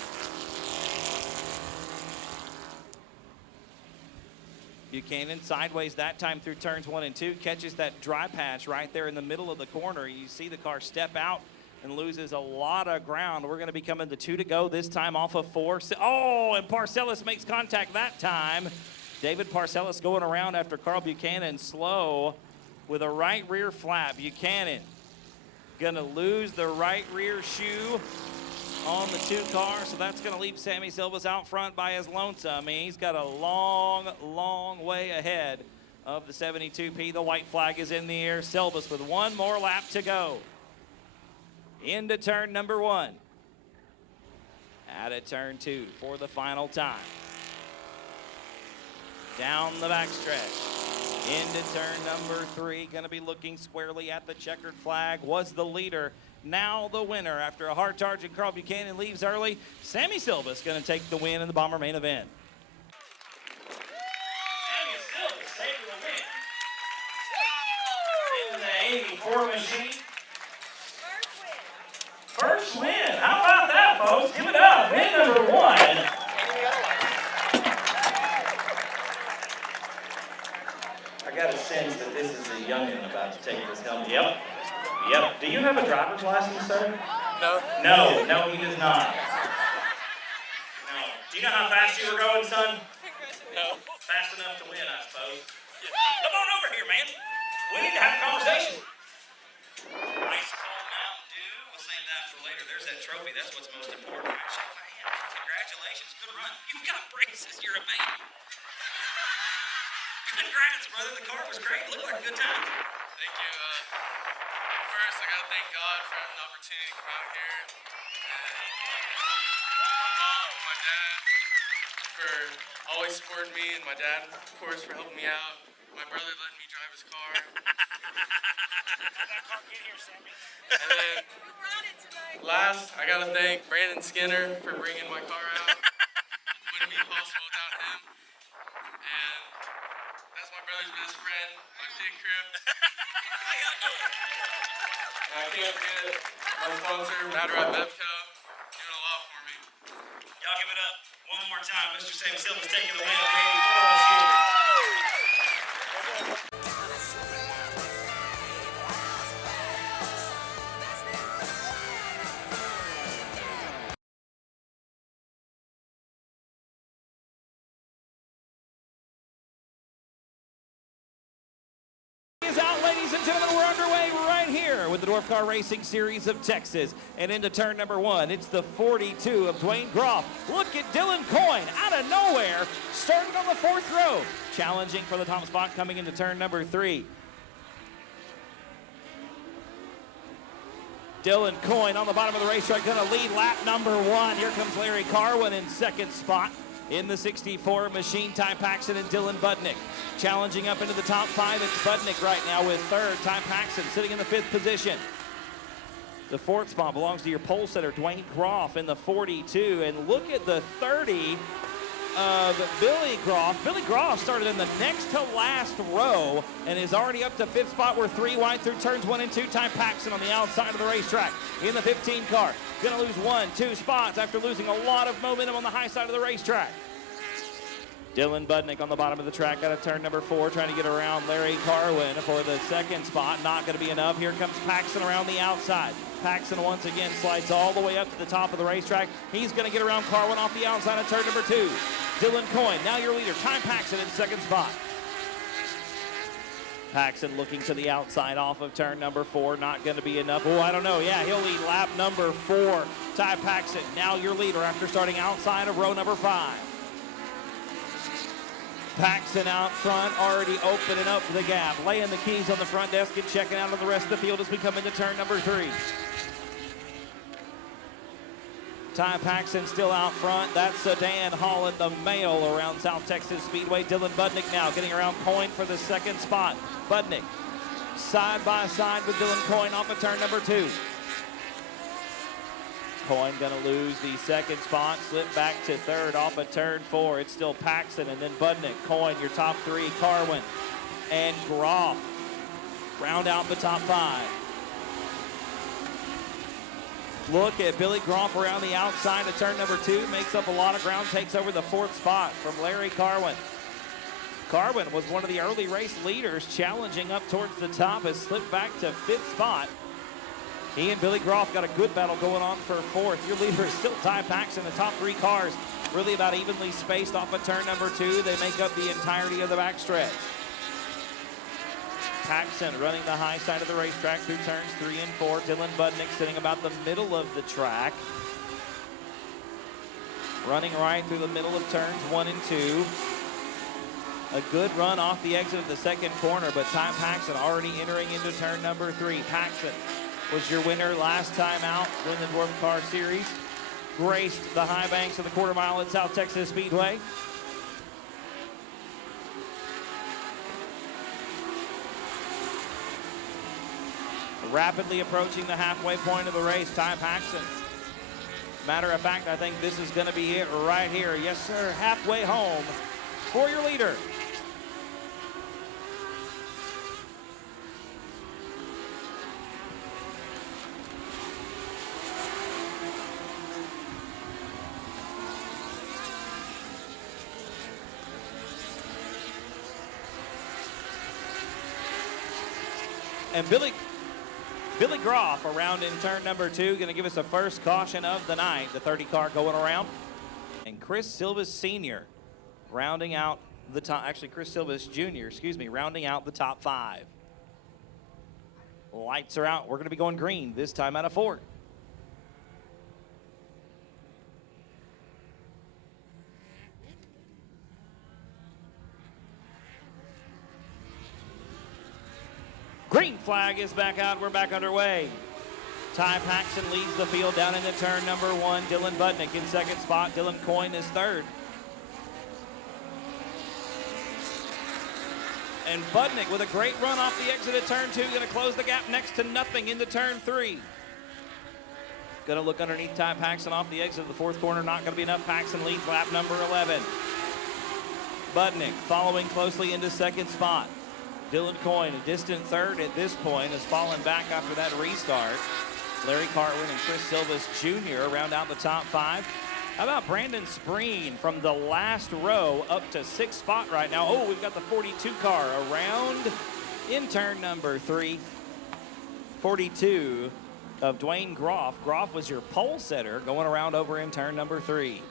Buchanan sideways that time through turns 1 and 2, catches that dry patch right there in the middle of the corner. You see the car step out and loses a lot of ground. We're going to be coming to 2 to go this time off of 4. Oh, and Parcellis makes contact that time. David Parcellis going around after Carl Buchanan slow with a right rear flap. Buchanan gonna lose the right rear shoe on the 2 car, so that's gonna leave Sammy Silvas out front by his lonesome. He's got a long, long way ahead of the 72P. The white flag is in the air. Silvas with 1 more lap to go. Into turn number 1. Out of turn 2 for the final time. Down the backstretch, into turn number 3. Going to be looking squarely at the checkered flag. Was the leader, now the winner. After a hard charge and Carl Buchanan leaves early, Sammy Silvas going to take the win in the Bomber main event. Sammy Silvas taking the win 64 machine. First win. How about that, folks? Give it up. Win number 1. I got a sense that this is a youngin about to take this helmet. Yep. Do you have a driver's license, sir? No. No, he does not. No. Do you know how fast you were going, son? No. Fast enough to win, I suppose. Come on over here, man. We need to have a conversation. Ice cold Mountain Dew. We'll save that for later. There's that trophy. That's what's most important. Shake my hand. Congratulations. Good run. You've got braces. You're a baby. Congrats, brother. The car was great. Looked like a good time. Thank you. First, I gotta thank God for having the opportunity to come out here. And my mom, my dad, for always supporting me, and my dad, of course, for helping me out. My brother letting me drive his car. And then, last, I gotta thank Brandon Skinner for bringing my car out. Wouldn't be possible without him. And that's my brother's best friend, my pig crew. I can't forget my sponsor, Matarap Bevco, doing a lot for me. Y'all give it up one more time. Mr. Sam Silva's taking the win on the 84 machine. Out, ladies and gentlemen, we're underway right here with the Dwarf Car Racing Series of Texas. And into turn number 1, it's the 42 of Dwayne Groff. Look at Dylan Coyne out of nowhere, started on the 4th row. Challenging for the top spot coming into turn number 3. Dylan Coyne on the bottom of the racetrack, going to lead lap number 1. Here comes Larry Carwin in 2nd spot. In the 64 machine, Ty Paxton and Dylan Budnick. Challenging up into the top 5, it's Budnick right now with 3rd. Ty Paxton sitting in the 5th position. The 4th spot belongs to your pole setter, Dwayne Groff, in the 42. And look at the 30 of Billy Groff. Billy Groff started in the next to last row and is already up to 5th spot. We're 3 wide through turns 1 and 2. Ty Paxton on the outside of the racetrack in the 15 car. Gonna lose 1, 2 spots after losing a lot of momentum on the high side of the racetrack. Dylan Budnick on the bottom of the track out of turn number 4, trying to get around Larry Carwin for the 2nd spot. Not gonna be enough. Here comes Paxton around the outside. Paxton once again slides all the way up to the top of the racetrack. He's gonna get around Carwin off the outside of turn number 2. Dylan Coyne, now your leader, Ty Paxton in 2nd spot. Paxton looking to the outside off of turn number 4. Not going to be enough. Oh, I don't know. Yeah, he'll lead lap number 4. Ty Paxton, now your leader after starting outside of row number 5. Paxton out front, already opening up the gap. Laying the keys on the front desk and checking out of the rest of the field as we come into turn number 3. Ty Paxton still out front. That's Dan Holland, the male around South Texas Speedway. Dylan Budnick now getting around Coyne for the 2nd spot. Budnick side by side with Dylan Coyne off of turn number 2. Coyne gonna lose the 2nd spot, slip back to 3rd off of turn 4. It's still Paxton and then Budnick, Coyne, your top 3, Carwin and Groff round out the top 5. Look at Billy Groff around the outside of turn number 2, makes up a lot of ground, takes over the 4th spot from Larry Carwin. Carwin was one of the early race leaders, challenging up towards the top, has slipped back to 5th spot. He and Billy Groff got a good battle going on for 4th. Your leader is still Ty Paxton. The top 3 cars really about evenly spaced off of turn number 2. They make up the entirety of the backstretch. Paxton running the high side of the racetrack through turns 3 and 4. Dylan Budnick sitting about the middle of the track. Running right through the middle of turns 1 and 2. A good run off the exit of the 2nd corner, but Ty Paxton already entering into turn number 3. Paxton was your winner last time out, win the Dwarf Car Series. Graced the high banks of the quarter mile at South Texas Speedway. Rapidly approaching the halfway point of the race, Ty Paxton. Matter of fact, I think this is gonna be it right here. Yes, sir, halfway home for your leader. And Billy Groff around in turn number 2, going to give us the first caution of the night. The 30 car going around. And Chris Silvas Sr. rounding out the top, actually Chris Silvas Jr., excuse me, rounding out the top 5. Lights are out. We're going to be going green this time out of 4. Green flag is back out. We're back underway. Ty Paxton leads the field down into turn number 1. Dylan Budnick in second spot. Dylan Coyne is third. And Budnick with a great run off the exit of turn 2, going to close the gap next to nothing into turn 3. Going to look underneath Ty Paxton off the exit of the 4th corner. Not going to be enough. Paxton leads lap number 11. Budnick following closely into second spot. Dylan Coyne, a distant third at this point, has fallen back after that restart. Larry Cartwin and Chris Silvas Jr. round out the top 5. How about Brandon Spreen from the last row up to 6th spot right now? Oh, we've got the 42 car around in turn number 3. 42 of Dwayne Groff. Groff was your pole setter going around over in turn number 3.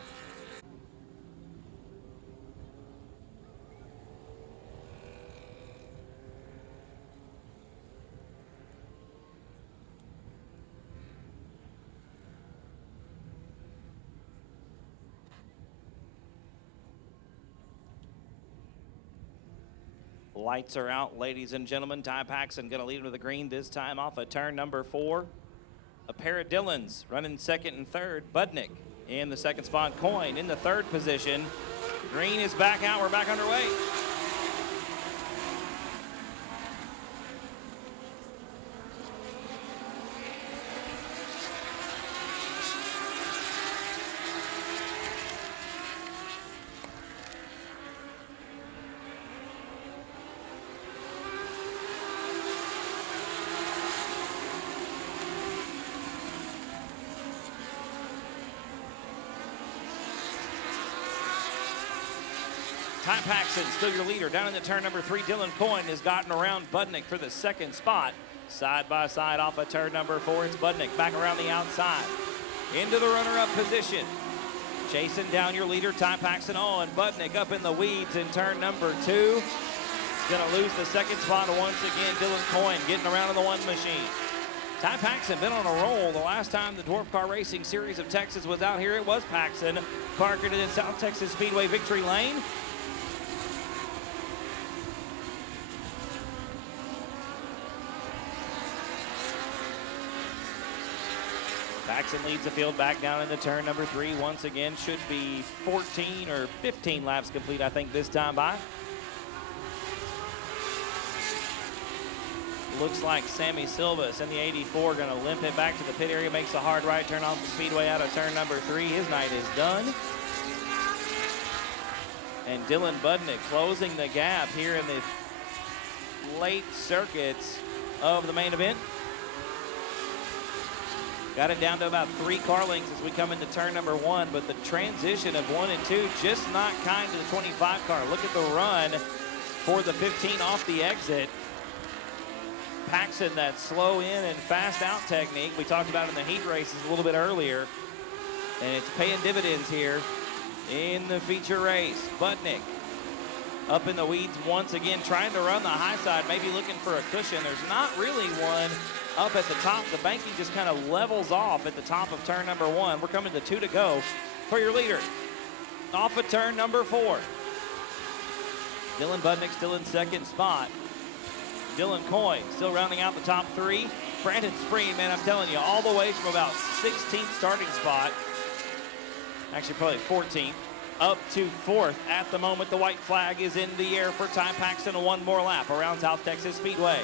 Lights are out, ladies and gentlemen. Ty Paxton going to lead him to the green this time off of turn number 4. A pair of Dillons running second and third. Budnick in the second spot. Coyne in the 3rd position. Green is back out. We're back underway. Ty Paxton, still your leader. Down in the turn number 3, Dylan Coyne has gotten around Budnick for the 2nd spot. Side by side off of turn number 4, it's Budnick back around the outside. Into the runner-up position. Chasing down your leader, Ty Paxton. Oh, and Budnick up in the weeds in turn number 2. Gonna lose the 2nd spot once again. Dylan Coyne getting around in the 1 machine. Ty Paxton been on a roll. The last time the Dwarf Car Racing Series of Texas was out here, it was Paxton. Parked it in South Texas Speedway Victory Lane. Paxton leads the field back down into turn number 3. Once again, should be 14 or 15 laps complete, I think, this time by. Looks like Sammy Silvas in the 84 going to limp it back to the pit area, makes a hard right turn off the speedway out of turn number 3. His night is done. And Dylan Budnick closing the gap here in the late circuits of the main event. Got it down to about 3 car lengths as we come into turn number 1, but the transition of 1 and 2 just not kind to the 25 car. Look at the run for the 15 off the exit. Paxton, that slow in and fast out technique we talked about in the heat races a little bit earlier, and it's paying dividends here in the feature race. Budnick up in the weeds once again, trying to run the high side, maybe looking for a cushion. There's not really one up at the top. The banking just kind of levels off at the top of turn number 1. We're coming to 2 to go for your leader. Off of turn number 4. Dylan Budnick still in 2nd spot. Dylan Coyne still rounding out the top 3. Brandon Spreen, man, I'm telling you, all the way from about 16th starting spot, actually probably 14th, up to 4th at the moment. The white flag is in the air for Ty Paxton. 1 more lap around South Texas Speedway.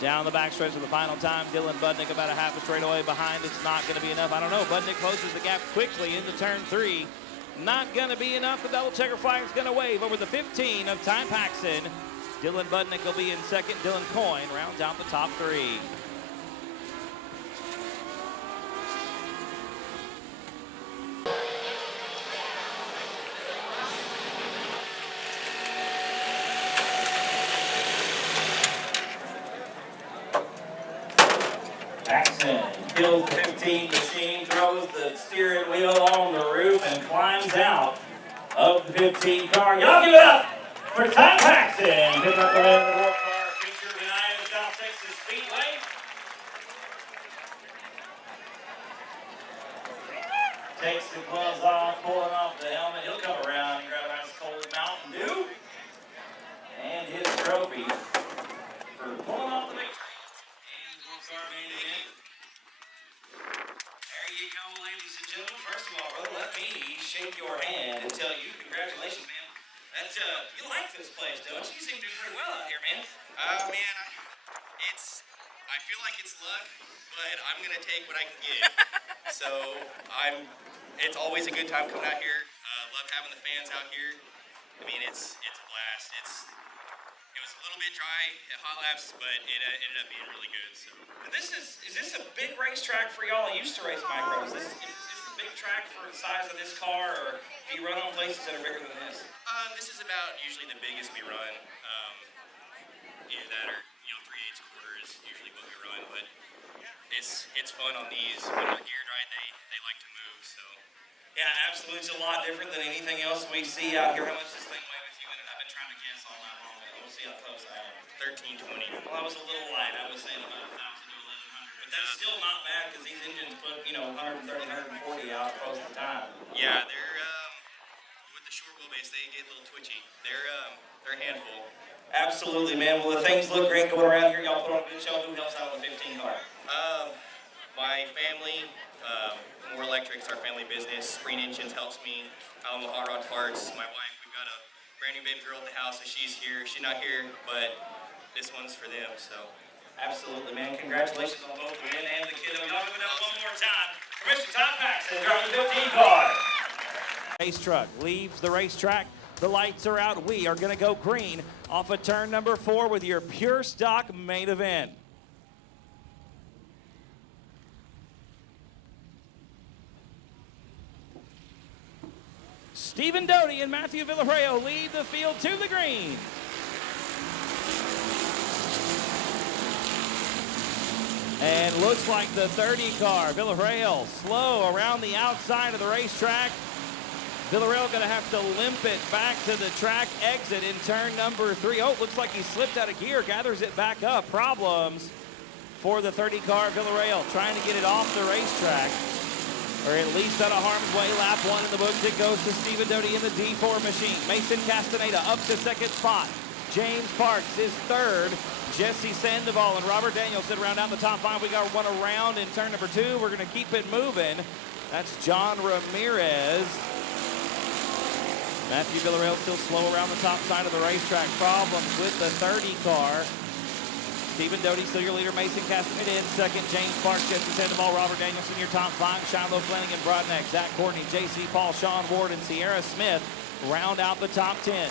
Down the backstretch for the final time, Dylan Budnick about a half a straightaway behind. It's not going to be enough. I don't know. Budnick closes the gap quickly into turn 3. Not going to be enough. The double checker flag is going to wave over the 15 of Ty Paxton. Dylan Budnick will be in 2nd. Dylan Coyne rounds out the top 3. Paxton kills the 15 machine, throws the steering wheel on the roof, and climbs out of the 15 car. Y'all give it up for Todd Paxton. Pick up the win of the World Car feature tonight at South Texas Speedway. Takes the gloves off, pulling off the helmet. He'll come around and grab a nice cold Mountain Dew and his trophy for pulling off the victory. And World Car main event. There you go, ladies and gentlemen. First of all, brother, let me shake your hand and tell you congratulations, man. That's you like this place, don't you? You seem to do pretty well out here, man. Man, I feel like it's luck, but I'm gonna take what I can get. So it's always a good time coming out here. Love having the fans out here. I mean, it's a blast. It was a little bit dry at hot laps, but it ended up being really good. So Is this a big racetrack for y'all? I used to race micros. Is this a big track for the size of this car, or do you run on places that are bigger than this? this is about usually the biggest we run. Either that or 3/8 quarter is usually what we run, but it's fun on these. When they're geared right, they like to move. So Yeah, absolutely. It's a lot different than anything else we see out here. How much this thing weigh with you in it? I've been trying to guess all night long. We'll see how close I am. 1320. Well, I was a little light. I was saying about 1,000 to 1,100. But that's still not bad because these engines put, 130, 140 out most of the time. Yeah, they're with the short wheelbase, they get a little twitchy. They're a handful. Absolutely, man. Well, the things look great going around here. Y'all put on a good show. Who helps out with the 15 car? My family, More Electrics, our family business. Spreen Engines helps me out on the hot rod parts. My wife, we've got a brand new baby girl at the house, so she's here. She's not here, but this one's for them, so. Absolutely, man. Congratulations on both the win and the kiddo. Y'all give it up one more time for Mr. Todd Paxton driving the 15 car. Race truck leaves the racetrack. The lights are out. We are going to go green off of turn number 4 with your pure stock main event. Stephen Doty and Matthew Villarreal lead the field to the green. And looks like the 30 car, Villarreal, slow around the outside of the racetrack. Villarreal going to have to limp it back to the track exit in turn number 3. Oh, looks like he slipped out of gear, gathers it back up. Problems for the 30 car, Villarreal, trying to get it off the racetrack, or at least out of harm's way. Lap 1 in the books. It goes to Stephen Doty in the D4 machine. Mason Castaneda up to second spot. James Parks is third. Jesse Sandoval and Robert Danielson round out the top 5. We got one around in turn number 2. We're going to keep it moving. That's John Ramirez. Matthew Villarreal still slow around the top side of the racetrack. Problems with the 30 car. Stephen Doty still your leader. Mason Castaneda in second. James Parks, Jesse Sandoval, Robert Danielson your top 5. Shiloh Flanagan, Broadneck, Zach Courtney, J.C. Paul, Sean Ward, and Sierra Smith round out the top 10.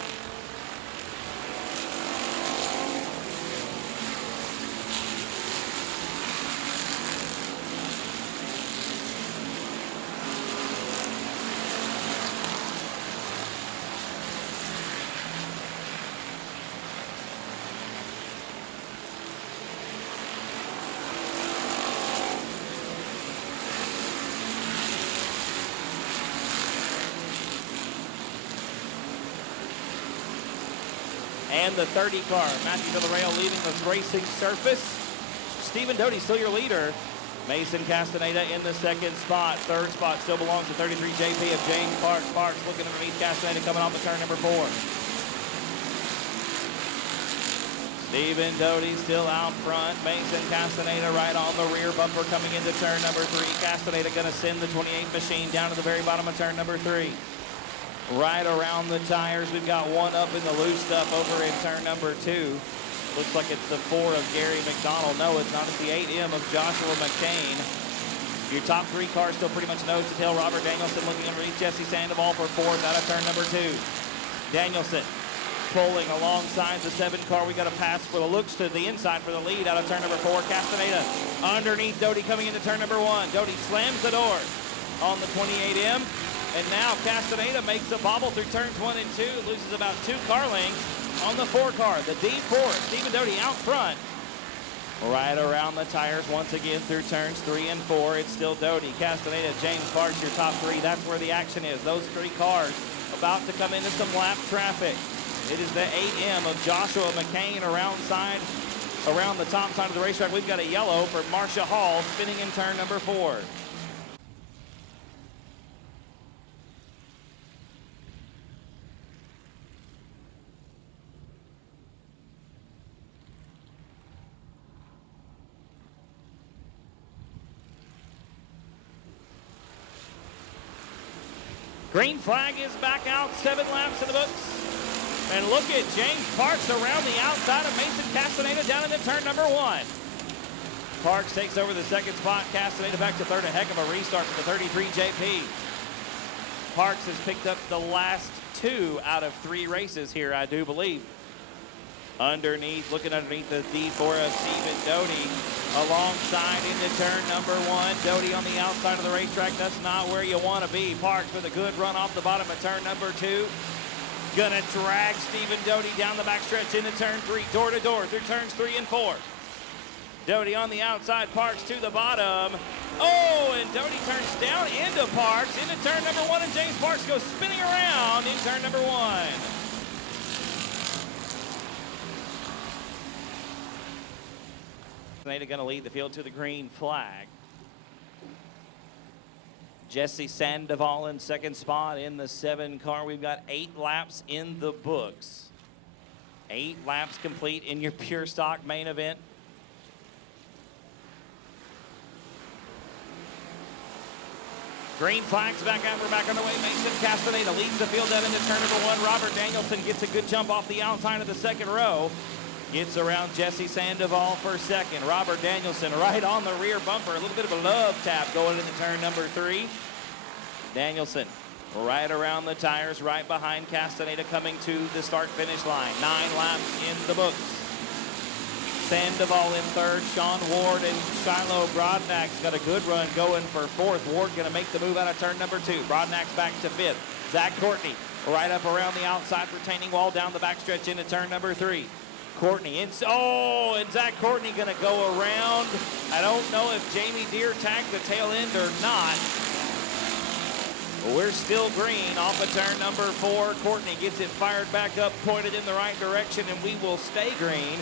And the 30 car, Matthew Villarreal leading the racing surface. Stephen Doty still your leader. Mason Castaneda in the second spot. Third spot still belongs to 33 JP of James Parks. Parks looking underneath Castaneda coming off of turn number 4. Stephen Doty still out front. Mason Castaneda right on the rear bumper coming into turn number 3. Castaneda going to send the 28 machine down to the very bottom of turn number 3. Right around the tires. We've got one up in the loose stuff over in turn number 2. Looks like it's the 4 of Gary McDonald. No, it's not. It's the 8M of Joshua McCain. Your top 3 cars still pretty much nose to tail. Robert Danielson looking underneath Jesse Sandoval for 4th out of turn number 2. Danielson pulling alongside the 7 car. We got a pass for the looks to the inside for the lead out of turn number 4. Castaneda underneath Doty coming into turn number 1. Doty slams the door on the 28M. And now Castaneda makes a bobble through turns 1 and 2, loses about 2 car lengths on the 4 car. The D4, Stephen Doty out front. Right around the tires once again through turns 3 and 4. It's still Doty, Castaneda, James Parks, your top three. That's where the action is. Those three cars about to come into some lap traffic. It is the 8M of Joshua McCain around the top side of the racetrack. We've got a yellow for Marcia Hall spinning in turn number 4. Green flag is back out, 7 laps in the books. And look at James Parks around the outside of Mason Castaneda down into turn number 1. Parks takes over the second spot. Castaneda back to third. A heck of a restart for the 33 JP. Parks has picked up the last 2 out of 3 races here, I do believe. Looking underneath the D4 of Stephen Doty. Alongside into turn number 1. Doty on the outside of the racetrack. That's not where you want to be. Parks with a good run off the bottom of turn number 2. Gonna drag Stephen Doty down the backstretch into turn 3. Door to door through turns 3 and 4. Doty on the outside. Parks to the bottom. Oh, and Doty turns down into Parks into turn number 1. And James Parks goes spinning around in turn number 1. They're going to lead the field to the green flag. Jesse Sandoval in second spot in the 7 car. We've got 8 laps in the books. 8 laps complete in your pure stock main event. Green flags back out. We're back underway. Mason Castaneda leads the field down into turn number 1. Robert Danielson gets a good jump off the outside of the second row. Gets around Jesse Sandoval for second. Robert Danielson right on the rear bumper. A little bit of a love tap going into turn number 3. Danielson right around the tires, right behind Castaneda coming to the start-finish line. 9 laps in the books. Sandoval in third. Sean Ward and Shiloh Brodnack's got a good run going for fourth. Ward going to make the move out of turn number 2. Brodnack's back to fifth. Zach Courtney right up around the outside retaining wall down the backstretch into turn number 3. Courtney and Zach Courtney gonna go around. I don't know if Jamie Deere tagged the tail end or not. We're still green off of turn number 4. Courtney gets it fired back up, pointed in the right direction, and we will stay green.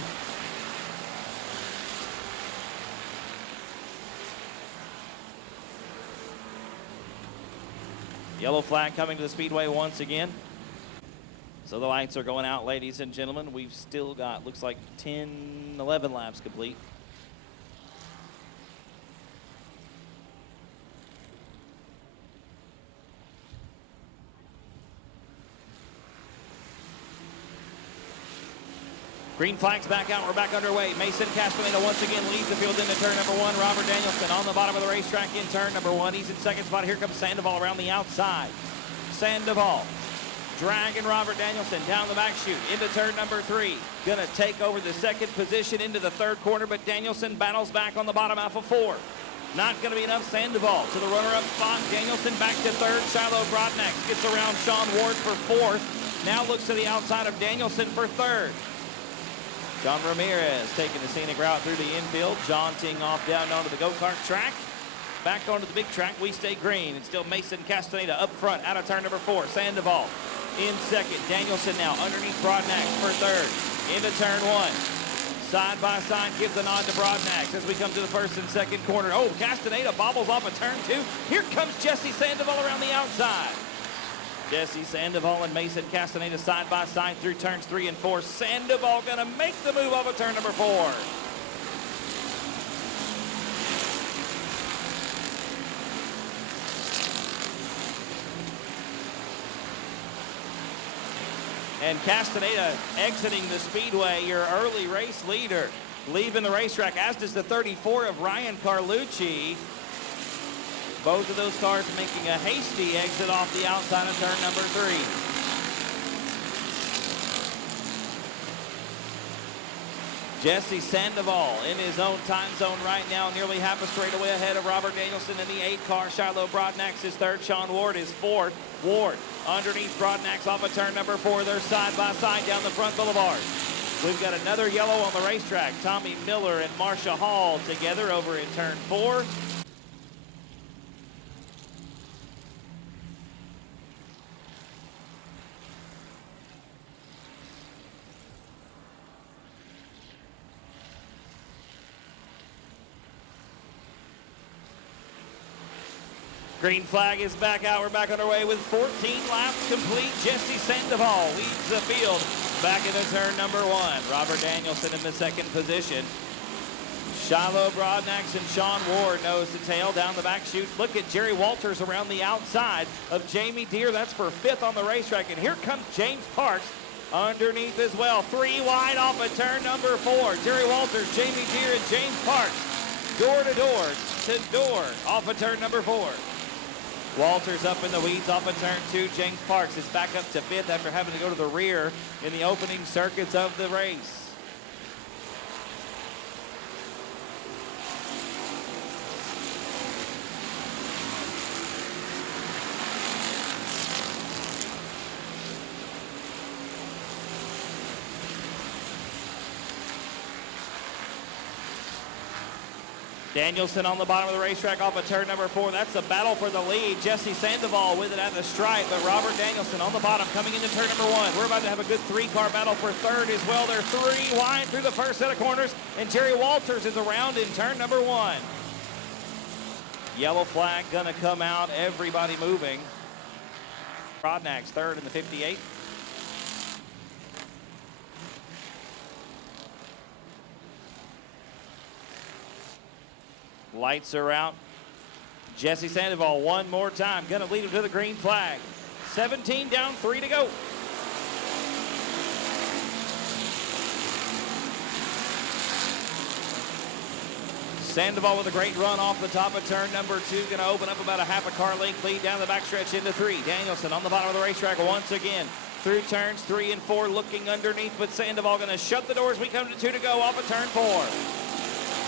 Yellow flag coming to the speedway once again. So the lights are going out, ladies and gentlemen. We've still got, looks like 10, 11 laps complete. Green flags back out. We're back underway. Mason Castaneda once again leads the field into turn number 1. Robert Danielson on the bottom of the racetrack in turn number 1. He's in second spot. Here comes Sandoval around the outside. Sandoval dragging Robert Danielson down the back chute into turn number 3. Gonna take over the second position into the third corner, but Danielson battles back on the bottom half of 4. Not gonna be enough. Sandoval to the runner-up spot. Danielson back to third. Shiloh Brodnack gets around Sean Ward for 4th. Now looks to the outside of Danielson for 3rd. John Ramirez taking the scenic route through the infield, jaunting off down onto the go-kart track. Back onto the big track, we stay green. And still Mason Castaneda up front out of turn number 4. Sandoval in second. Danielson now underneath Brodnack for 3rd. Into turn 1. Side by side, give the nod to Brodnack as we come to the first and second corner. Oh, Castaneda bobbles off of turn 2. Here comes Jesse Sandoval around the outside. Jesse Sandoval and Mason Castaneda side by side through turns 3 and 4. Sandoval gonna make the move off of turn number 4. And Castaneda exiting the speedway, your early race leader, leaving the racetrack, as does the 34 of Ryan Carlucci. Both of those cars making a hasty exit off the outside of turn number 3. Jesse Sandoval in his own time zone right now, nearly half a straightaway ahead of Robert Danielson in the 8 car. Shiloh Brodnack's is 3rd. Sean Ward is 4th. Ward underneath Brodnack's off of turn number 4. They're side by side down the front boulevard. We've got another yellow on the racetrack. Tommy Miller and Marcia Hall together over in turn 4. Green flag is back out. We're back underway with 14 laps complete. Jesse Sandoval leads the field back into turn number 1. Robert Danielson in the second position. Shiloh Broadnax and Sean Ward nose to tail down the back chute. Look at Jerry Walters around the outside of Jamie Deere. That's for 5th on the racetrack. And here comes James Parks underneath as well. 3 wide off of turn number 4. Jerry Walters, Jamie Deere, and James Parks. Door to door off of turn number 4. Walters up in the weeds off of turn 2. James Parks is back up to 5th after having to go to the rear in the opening circuits of the race. Danielson on the bottom of the racetrack off of turn number 4. That's a battle for the lead. Jesse Sandoval with it at the stripe, but Robert Danielson on the bottom coming into turn number 1. We're about to have a good 3-car battle for 3rd as well. They're 3 wide through the first set of corners, and Jerry Walters is around in turn number 1. Yellow flag gonna come out. Everybody moving. Broadnax 3rd in the 58. Lights are out. Jesse Sandoval one more time. Gonna lead him to the green flag. 17 down, 3 to go. Sandoval with a great run off the top of turn number 2. Gonna open up about a half a car length lead down the backstretch into 3. Danielson on the bottom of the racetrack once again. Through turns 3 and 4, looking underneath, but Sandoval gonna shut the doors. We come to 2 to go off of turn 4.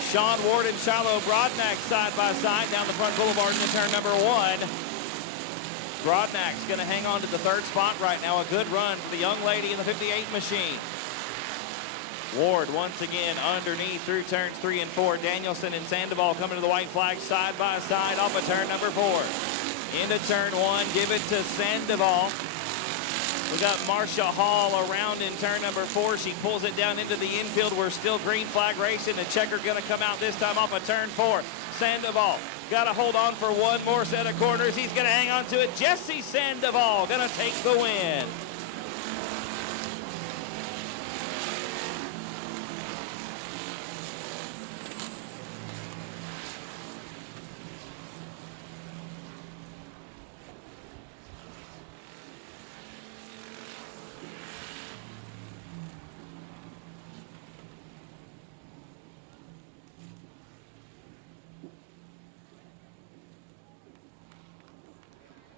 Sean Ward and Shiloh Broadnax side by side down the front boulevard into turn number 1. Broadnax gonna hang on to the 3rd spot right now. A good run for the young lady in the 58 machine. Ward once again underneath through turns 3 and 4. Danielson and Sandoval coming to the white flag side by side off of turn number 4. Into turn 1, give it to Sandoval. We got Marcia Hall around in turn number 4. She pulls it down into the infield. We're still green flag racing. The checker gonna come out this time off of turn 4. Sandoval got to hold on for one more set of corners. He's gonna hang on to it. Jesse Sandoval gonna take the win.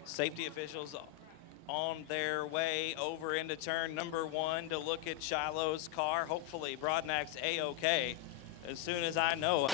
Safety officials on their way over into turn number 1 to look at Shiloh's car. Hopefully Broadnax A-OK as soon as I know.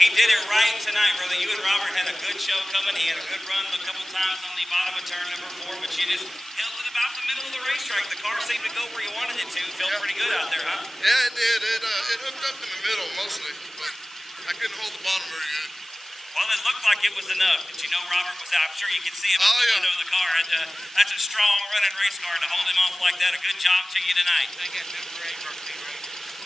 He did it right tonight, brother. You and Robert had a good show coming. He had a good run a couple times on the bottom of turn number 4, but you just held it about the middle of the racetrack. The car seemed to go where you wanted it to. Felt pretty good out there, huh? Yeah, it did. It hooked up in the middle mostly, but I couldn't hold the bottom very good. Well, it looked like it was enough. Did you know Robert was out? I'm sure you could see him out the window of the car. And, that's a strong running race car to hold him off like that. A good job to you tonight. Thank you.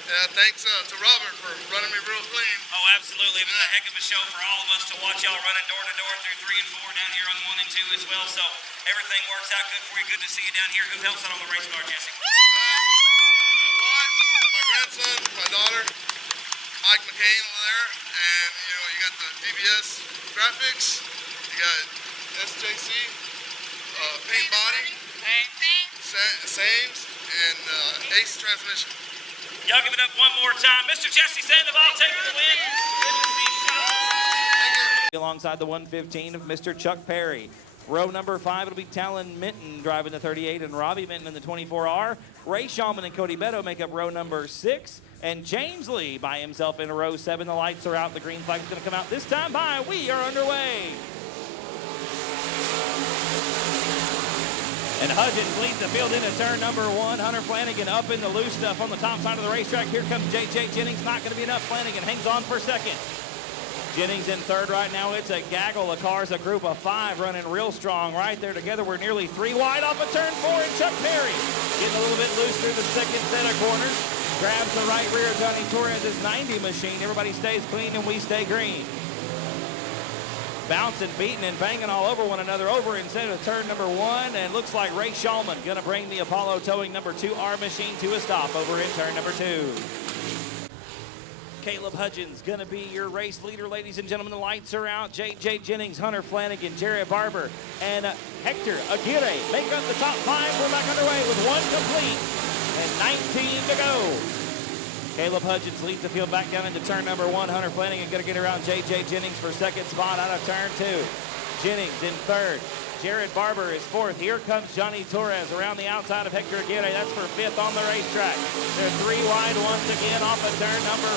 Yeah, thanks to Robert for running me real clean. Oh, absolutely. It was a heck of a show for all of us to watch y'all running door to door through 3 and 4 down here on 1 and 2 as well. So everything works out good for you. Good to see you down here. Who helps out on the race car, Jesse? My wife, my grandson, my daughter, Mike McCain over there, and you got the DBS graphics, you got SJC, paint body, Sames, and Ace transmission. Y'all give it up one more time. Mr. Jesse Sandoval taking the win. Good to see you. Alongside the 115 of Mr. Chuck Perry. Row number 5, it'll be Talon Minton driving the 38 and Robbie Minton in the 24R. Ray Shulman and Cody Beto make up row number 6. And James Lee by himself in row 7. The lights are out. The green flag is going to come out this time by. We are underway. And Hudgens leads the field into turn number 1. Hunter Flanagan up in the loose stuff on the top side of the racetrack. Here comes J.J. Jennings. Not going to be enough. Flanagan hangs on for second. Jennings in third right now. It's a gaggle of cars, a group of 5 running real strong right there together. We're nearly 3 wide off of turn 4, and Chuck Perry getting a little bit loose through the second set of corners. Grabs the right rear of Johnny Torres' 90 machine. Everybody stays clean and we stay green. Bouncing, beating, and banging all over one another over instead of turn number 1. And looks like Ray Shulman going to bring the Apollo Towing number 2R machine to a stop over in turn number 2. Caleb Hudgens going to be your race leader, ladies and gentlemen. The lights are out. J.J. Jennings, Hunter Flanagan, Jared Barber, and Hector Aguirre make up the top 5. We're back underway with 1 complete and 19 to go. Caleb Hudgens leads the field back down into turn number 1. Hunter Flanagan going to get around J.J. Jennings for second spot out of turn 2. Jennings in third. Jared Barber is 4th. Here comes Johnny Torres around the outside of Hector Aguirre. That's for 5th on the racetrack. They're 3 wide once again off of turn number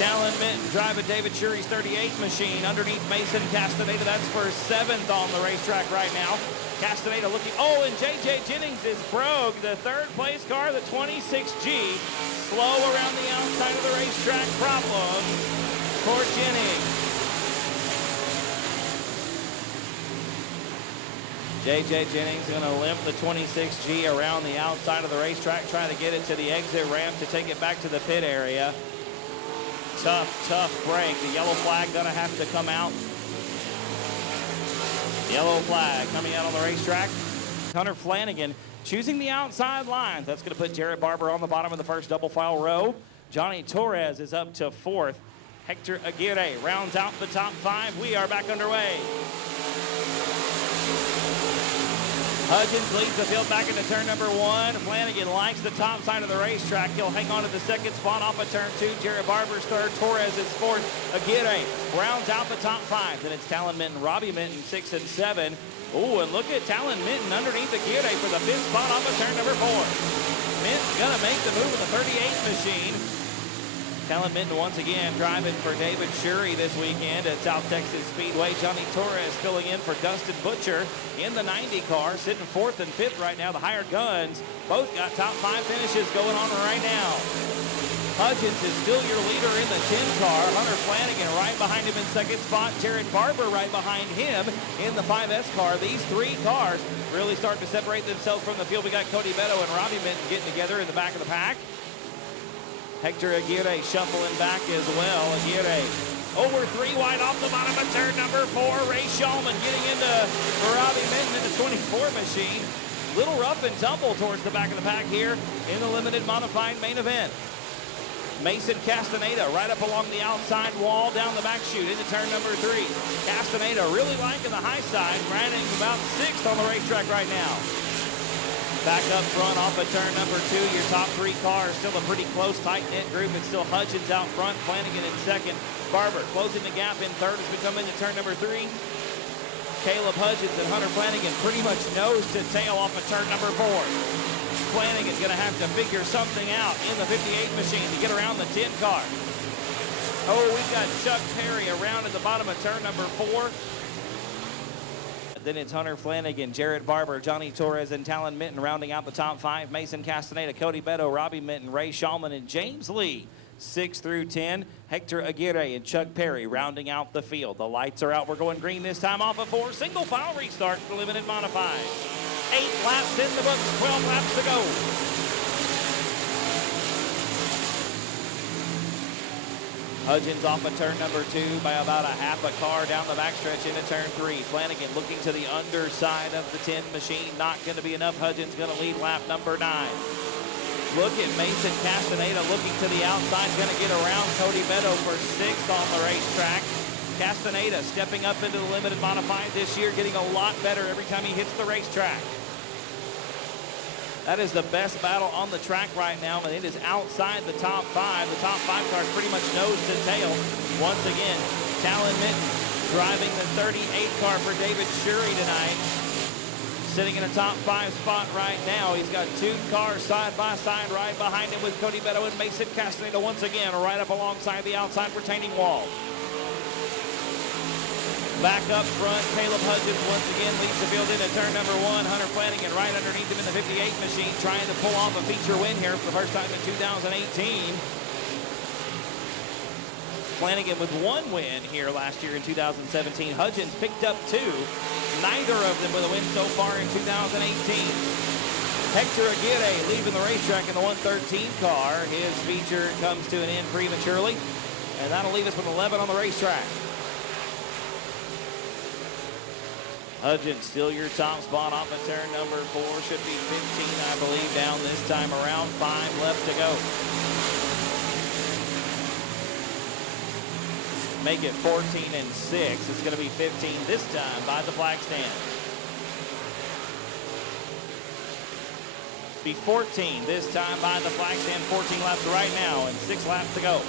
4. Talon Minton driving David Shuri's 38 machine underneath Mason Castaneda. That's for 7th on the racetrack right now. Castaneda looking, and J.J. Jennings is broke. The 3rd place car, the 26G, slow around the outside of the racetrack. Problem for Jennings. J.J. Jennings going to limp the 26G around the outside of the racetrack, trying to get it to the exit ramp to take it back to the pit area. Tough break. The yellow flag going to have to come out. Yellow flag coming out on the racetrack. Hunter Flanagan choosing the outside lines. That's going to put Jared Barber on the bottom of the first double file row. Johnny Torres is up to 4th. Hector Aguirre rounds out the top 5. We are back underway. Hudgens leads the field back into turn number 1. Flanagan likes the top side of the racetrack. He'll hang on to the second spot off of turn 2. Jared Barber's 3rd. Torres is 4th. Aguirre rounds out the top 5. Then it's Talon Minton, Robbie Minton, 6 and 7. And look at Talon Minton underneath Aguirre for the 5th spot off of turn number 4. Minton gonna make the move with the 38 machine. Talon Minton once again driving for David Shuri this weekend at South Texas Speedway. Johnny Torres filling in for Dustin Butcher in the 90 car, sitting 4th and 5th right now. The hired guns both got top 5 finishes going on right now. Hudgens is still your leader in the 10 car. Hunter Flanagan right behind him in 2nd spot. Jared Barber right behind him in the 5S car. These 3 cars really starting to separate themselves from the field. We got Cody Beto and Robbie Minton getting together in the back of the pack. Hector Aguirre shuffling back as well. Aguirre over 3 wide off the bottom of turn number 4. Ray Shulman getting into Robbie Minton in the 24 machine. Little rough and tumble towards the back of the pack here in the limited modified main event. Mason Castaneda right up along the outside wall down the back chute into turn number 3. Castaneda really liking the high side, running about 6th on the racetrack right now. Back up front off of turn number 2, your top 3 cars. Still a pretty close, tight-knit group. It's still Hudgens out front, Flanagan in 2nd. Barber closing the gap in 3rd as we come into turn number 3. Caleb Hudgens and Hunter Flanagan pretty much nose to tail off of turn number 4. Flanagan's going to have to figure something out in the 58 machine to get around the 10 car. We've got Chuck Perry around at the bottom of turn number 4. Then it's Hunter Flanagan, Jared Barber, Johnny Torres, and Talon Minton rounding out the top 5. Mason Castaneda, Cody Beto, Robbie Minton, Ray Shulman, and James Lee, 6 through 10. Hector Aguirre and Chuck Perry rounding out the field. The lights are out. We're going green this time off of 4. Single file restart for limited modified. 8 laps in the books, 12 laps to go. Hudgens off of turn number 2 by about a half a car down the backstretch into turn 3. Flanagan looking to the underside of the 10 machine. Not going to be enough. Hudgens going to lead lap number 9. Look at Mason Castaneda looking to the outside. Going to get around Cody Beto for 6th on the racetrack. Castaneda stepping up into the limited modified this year, getting a lot better every time he hits the racetrack. That is the best battle on the track right now, and it is outside the top 5. The top 5 cars pretty much nose to tail. Once again, Talon Mitten driving the 38 car for David Shurey tonight. Sitting in a top 5 spot right now. He's got 2 cars side by side right behind him with Cody Beto and Mason Castaneda once again right up alongside the outside retaining wall. Back up front, Caleb Hudgens once again leads the field into turn number 1. Hunter Flanagan right underneath him in the 58 machine, trying to pull off a feature win here for the first time in 2018. Flanagan with 1 win here last year in 2017. Hudgens picked up 2. Neither of them with a win so far in 2018. Hector Aguirre leaving the racetrack in the 113 car. His feature comes to an end prematurely, and that'll leave us with 11 on the racetrack. Hudgens still your top spot off of turn number 4. Should be 15, I believe, down this time around. 5 left to go. Make it 14 and 6. It's going to be 15 this time by the flag stand. Be 14 this time by the flag stand. 14 laps right now and 6 laps to go.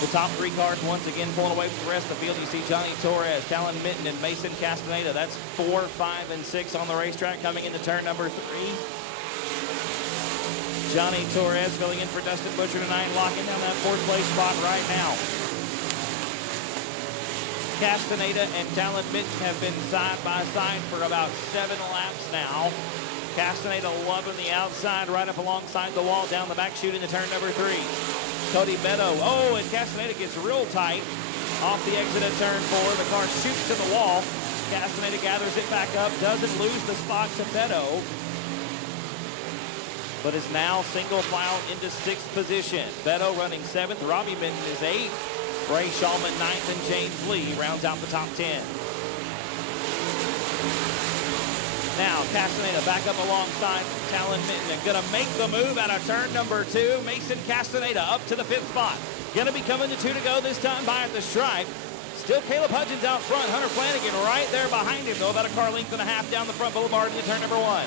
The top 3 cars once again pulling away from the rest of the field. You see Johnny Torres, Talon Mitten, and Mason Castaneda. That's 4, 5, and 6 on the racetrack coming into turn number 3. Johnny Torres filling in for Dustin Butcher tonight, locking down that 4th place spot right now. Castaneda and Talon Mitten have been side by side for about 7 laps now. Castaneda loving the outside right up alongside the wall down the back chute into turn number 3. Cody Beto, oh, and Castaneda gets real tight off the exit of turn 4. The car shoots to the wall. Castaneda gathers it back up, doesn't lose the spot to Beto, but is now single file into 6th position. Beto running 7th, Robbie Minton is 8th, Ray Shulman 9th, and James Lee rounds out the top 10. Now, Castaneda back up alongside Talon Mitten and going to make the move out of turn number 2. Mason Castaneda up to the 5th spot. Going to be coming to 2 to go this time by at the stripe. Still Caleb Hudgens out front. Hunter Flanagan right there behind him, though, about a car length and a half down the front boulevard into turn number 1.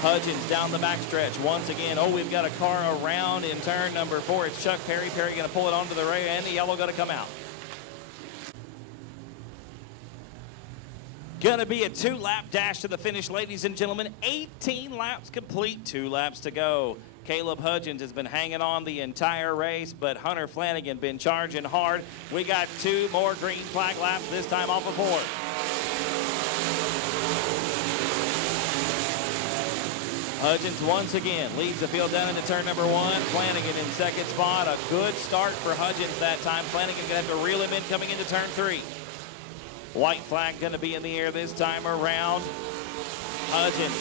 Hudgens down the backstretch once again. Oh, we've got a car around in turn number 4. It's Chuck Perry. Perry going to pull it onto the rail, and the yellow going to come out. Gonna be a 2-lap dash to the finish, ladies and gentlemen. 18 laps complete, 2 laps to go. Caleb Hudgens has been hanging on the entire race, but Hunter Flanagan been charging hard. We got 2 more green flag laps, this time off of 4. Hudgens once again leads the field down into turn number 1. Flanagan in 2nd spot. A good start for Hudgens that time. Flanagan gonna have to reel him in coming into turn 3. White flag going to be in the air this time around. Hudgens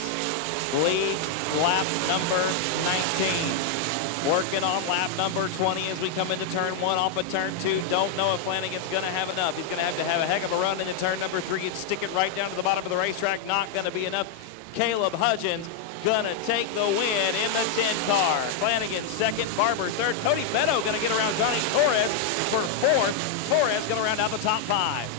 leads lap number 19. Working on lap number 20 as we come into turn 1 off of turn 2. Don't know if Flanagan's going to have enough. He's going to have a heck of a run into turn number 3 and stick it right down to the bottom of the racetrack. Not going to be enough. Caleb Hudgens going to take the win in the 10 car. Flanagan 2nd, Barber 3rd. Cody Beto going to get around Johnny Torres for 4th. Torres going to round out the top 5.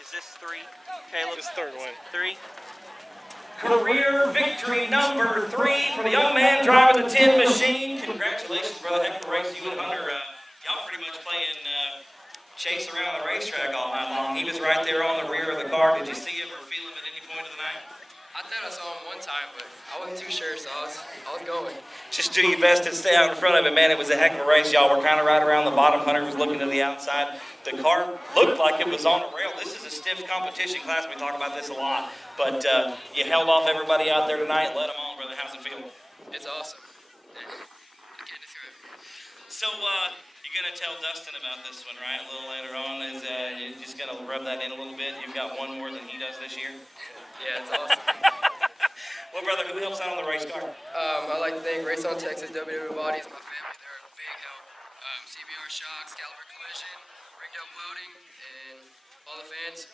Is this 3? Caleb? This 3rd one. 3? Career victory number 3 for the young man driving the 10 machine. Congratulations, brother. Heck of a race. You and Hunter, y'all pretty much playing chase around the racetrack all night long. He was right there on the rear of the car. Did you see him or feel him at any point of the night? I thought I saw him one time, but I wasn't too sure, so I was going. Just do your best to stay out in front of it, man. It was a heck of a race, y'all. We're kind of right around the bottom. Hunter was looking to the outside. The car looked like it was on a rail. This is a stiff competition class. We talk about this a lot. But you held off everybody out there tonight. Let them on, brother. How's it feel? It's awesome. I can't describe it. So you're going to tell Dustin about this one, right? A little later on. Is you're just going to rub that in a little bit? You've got one more than he does this year? Yeah, it's awesome. Well, brother, who helps out on the race car? I'd like to thank Race on Texas, WWE Bodies, my family. They're a big help. CBR Shocks, Caliber Collision, Rigged Up Welding, and all the fans.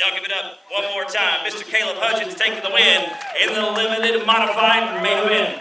Y'all give it up one more time. Mr. Caleb Hudgens taking the win in the limited modified main event.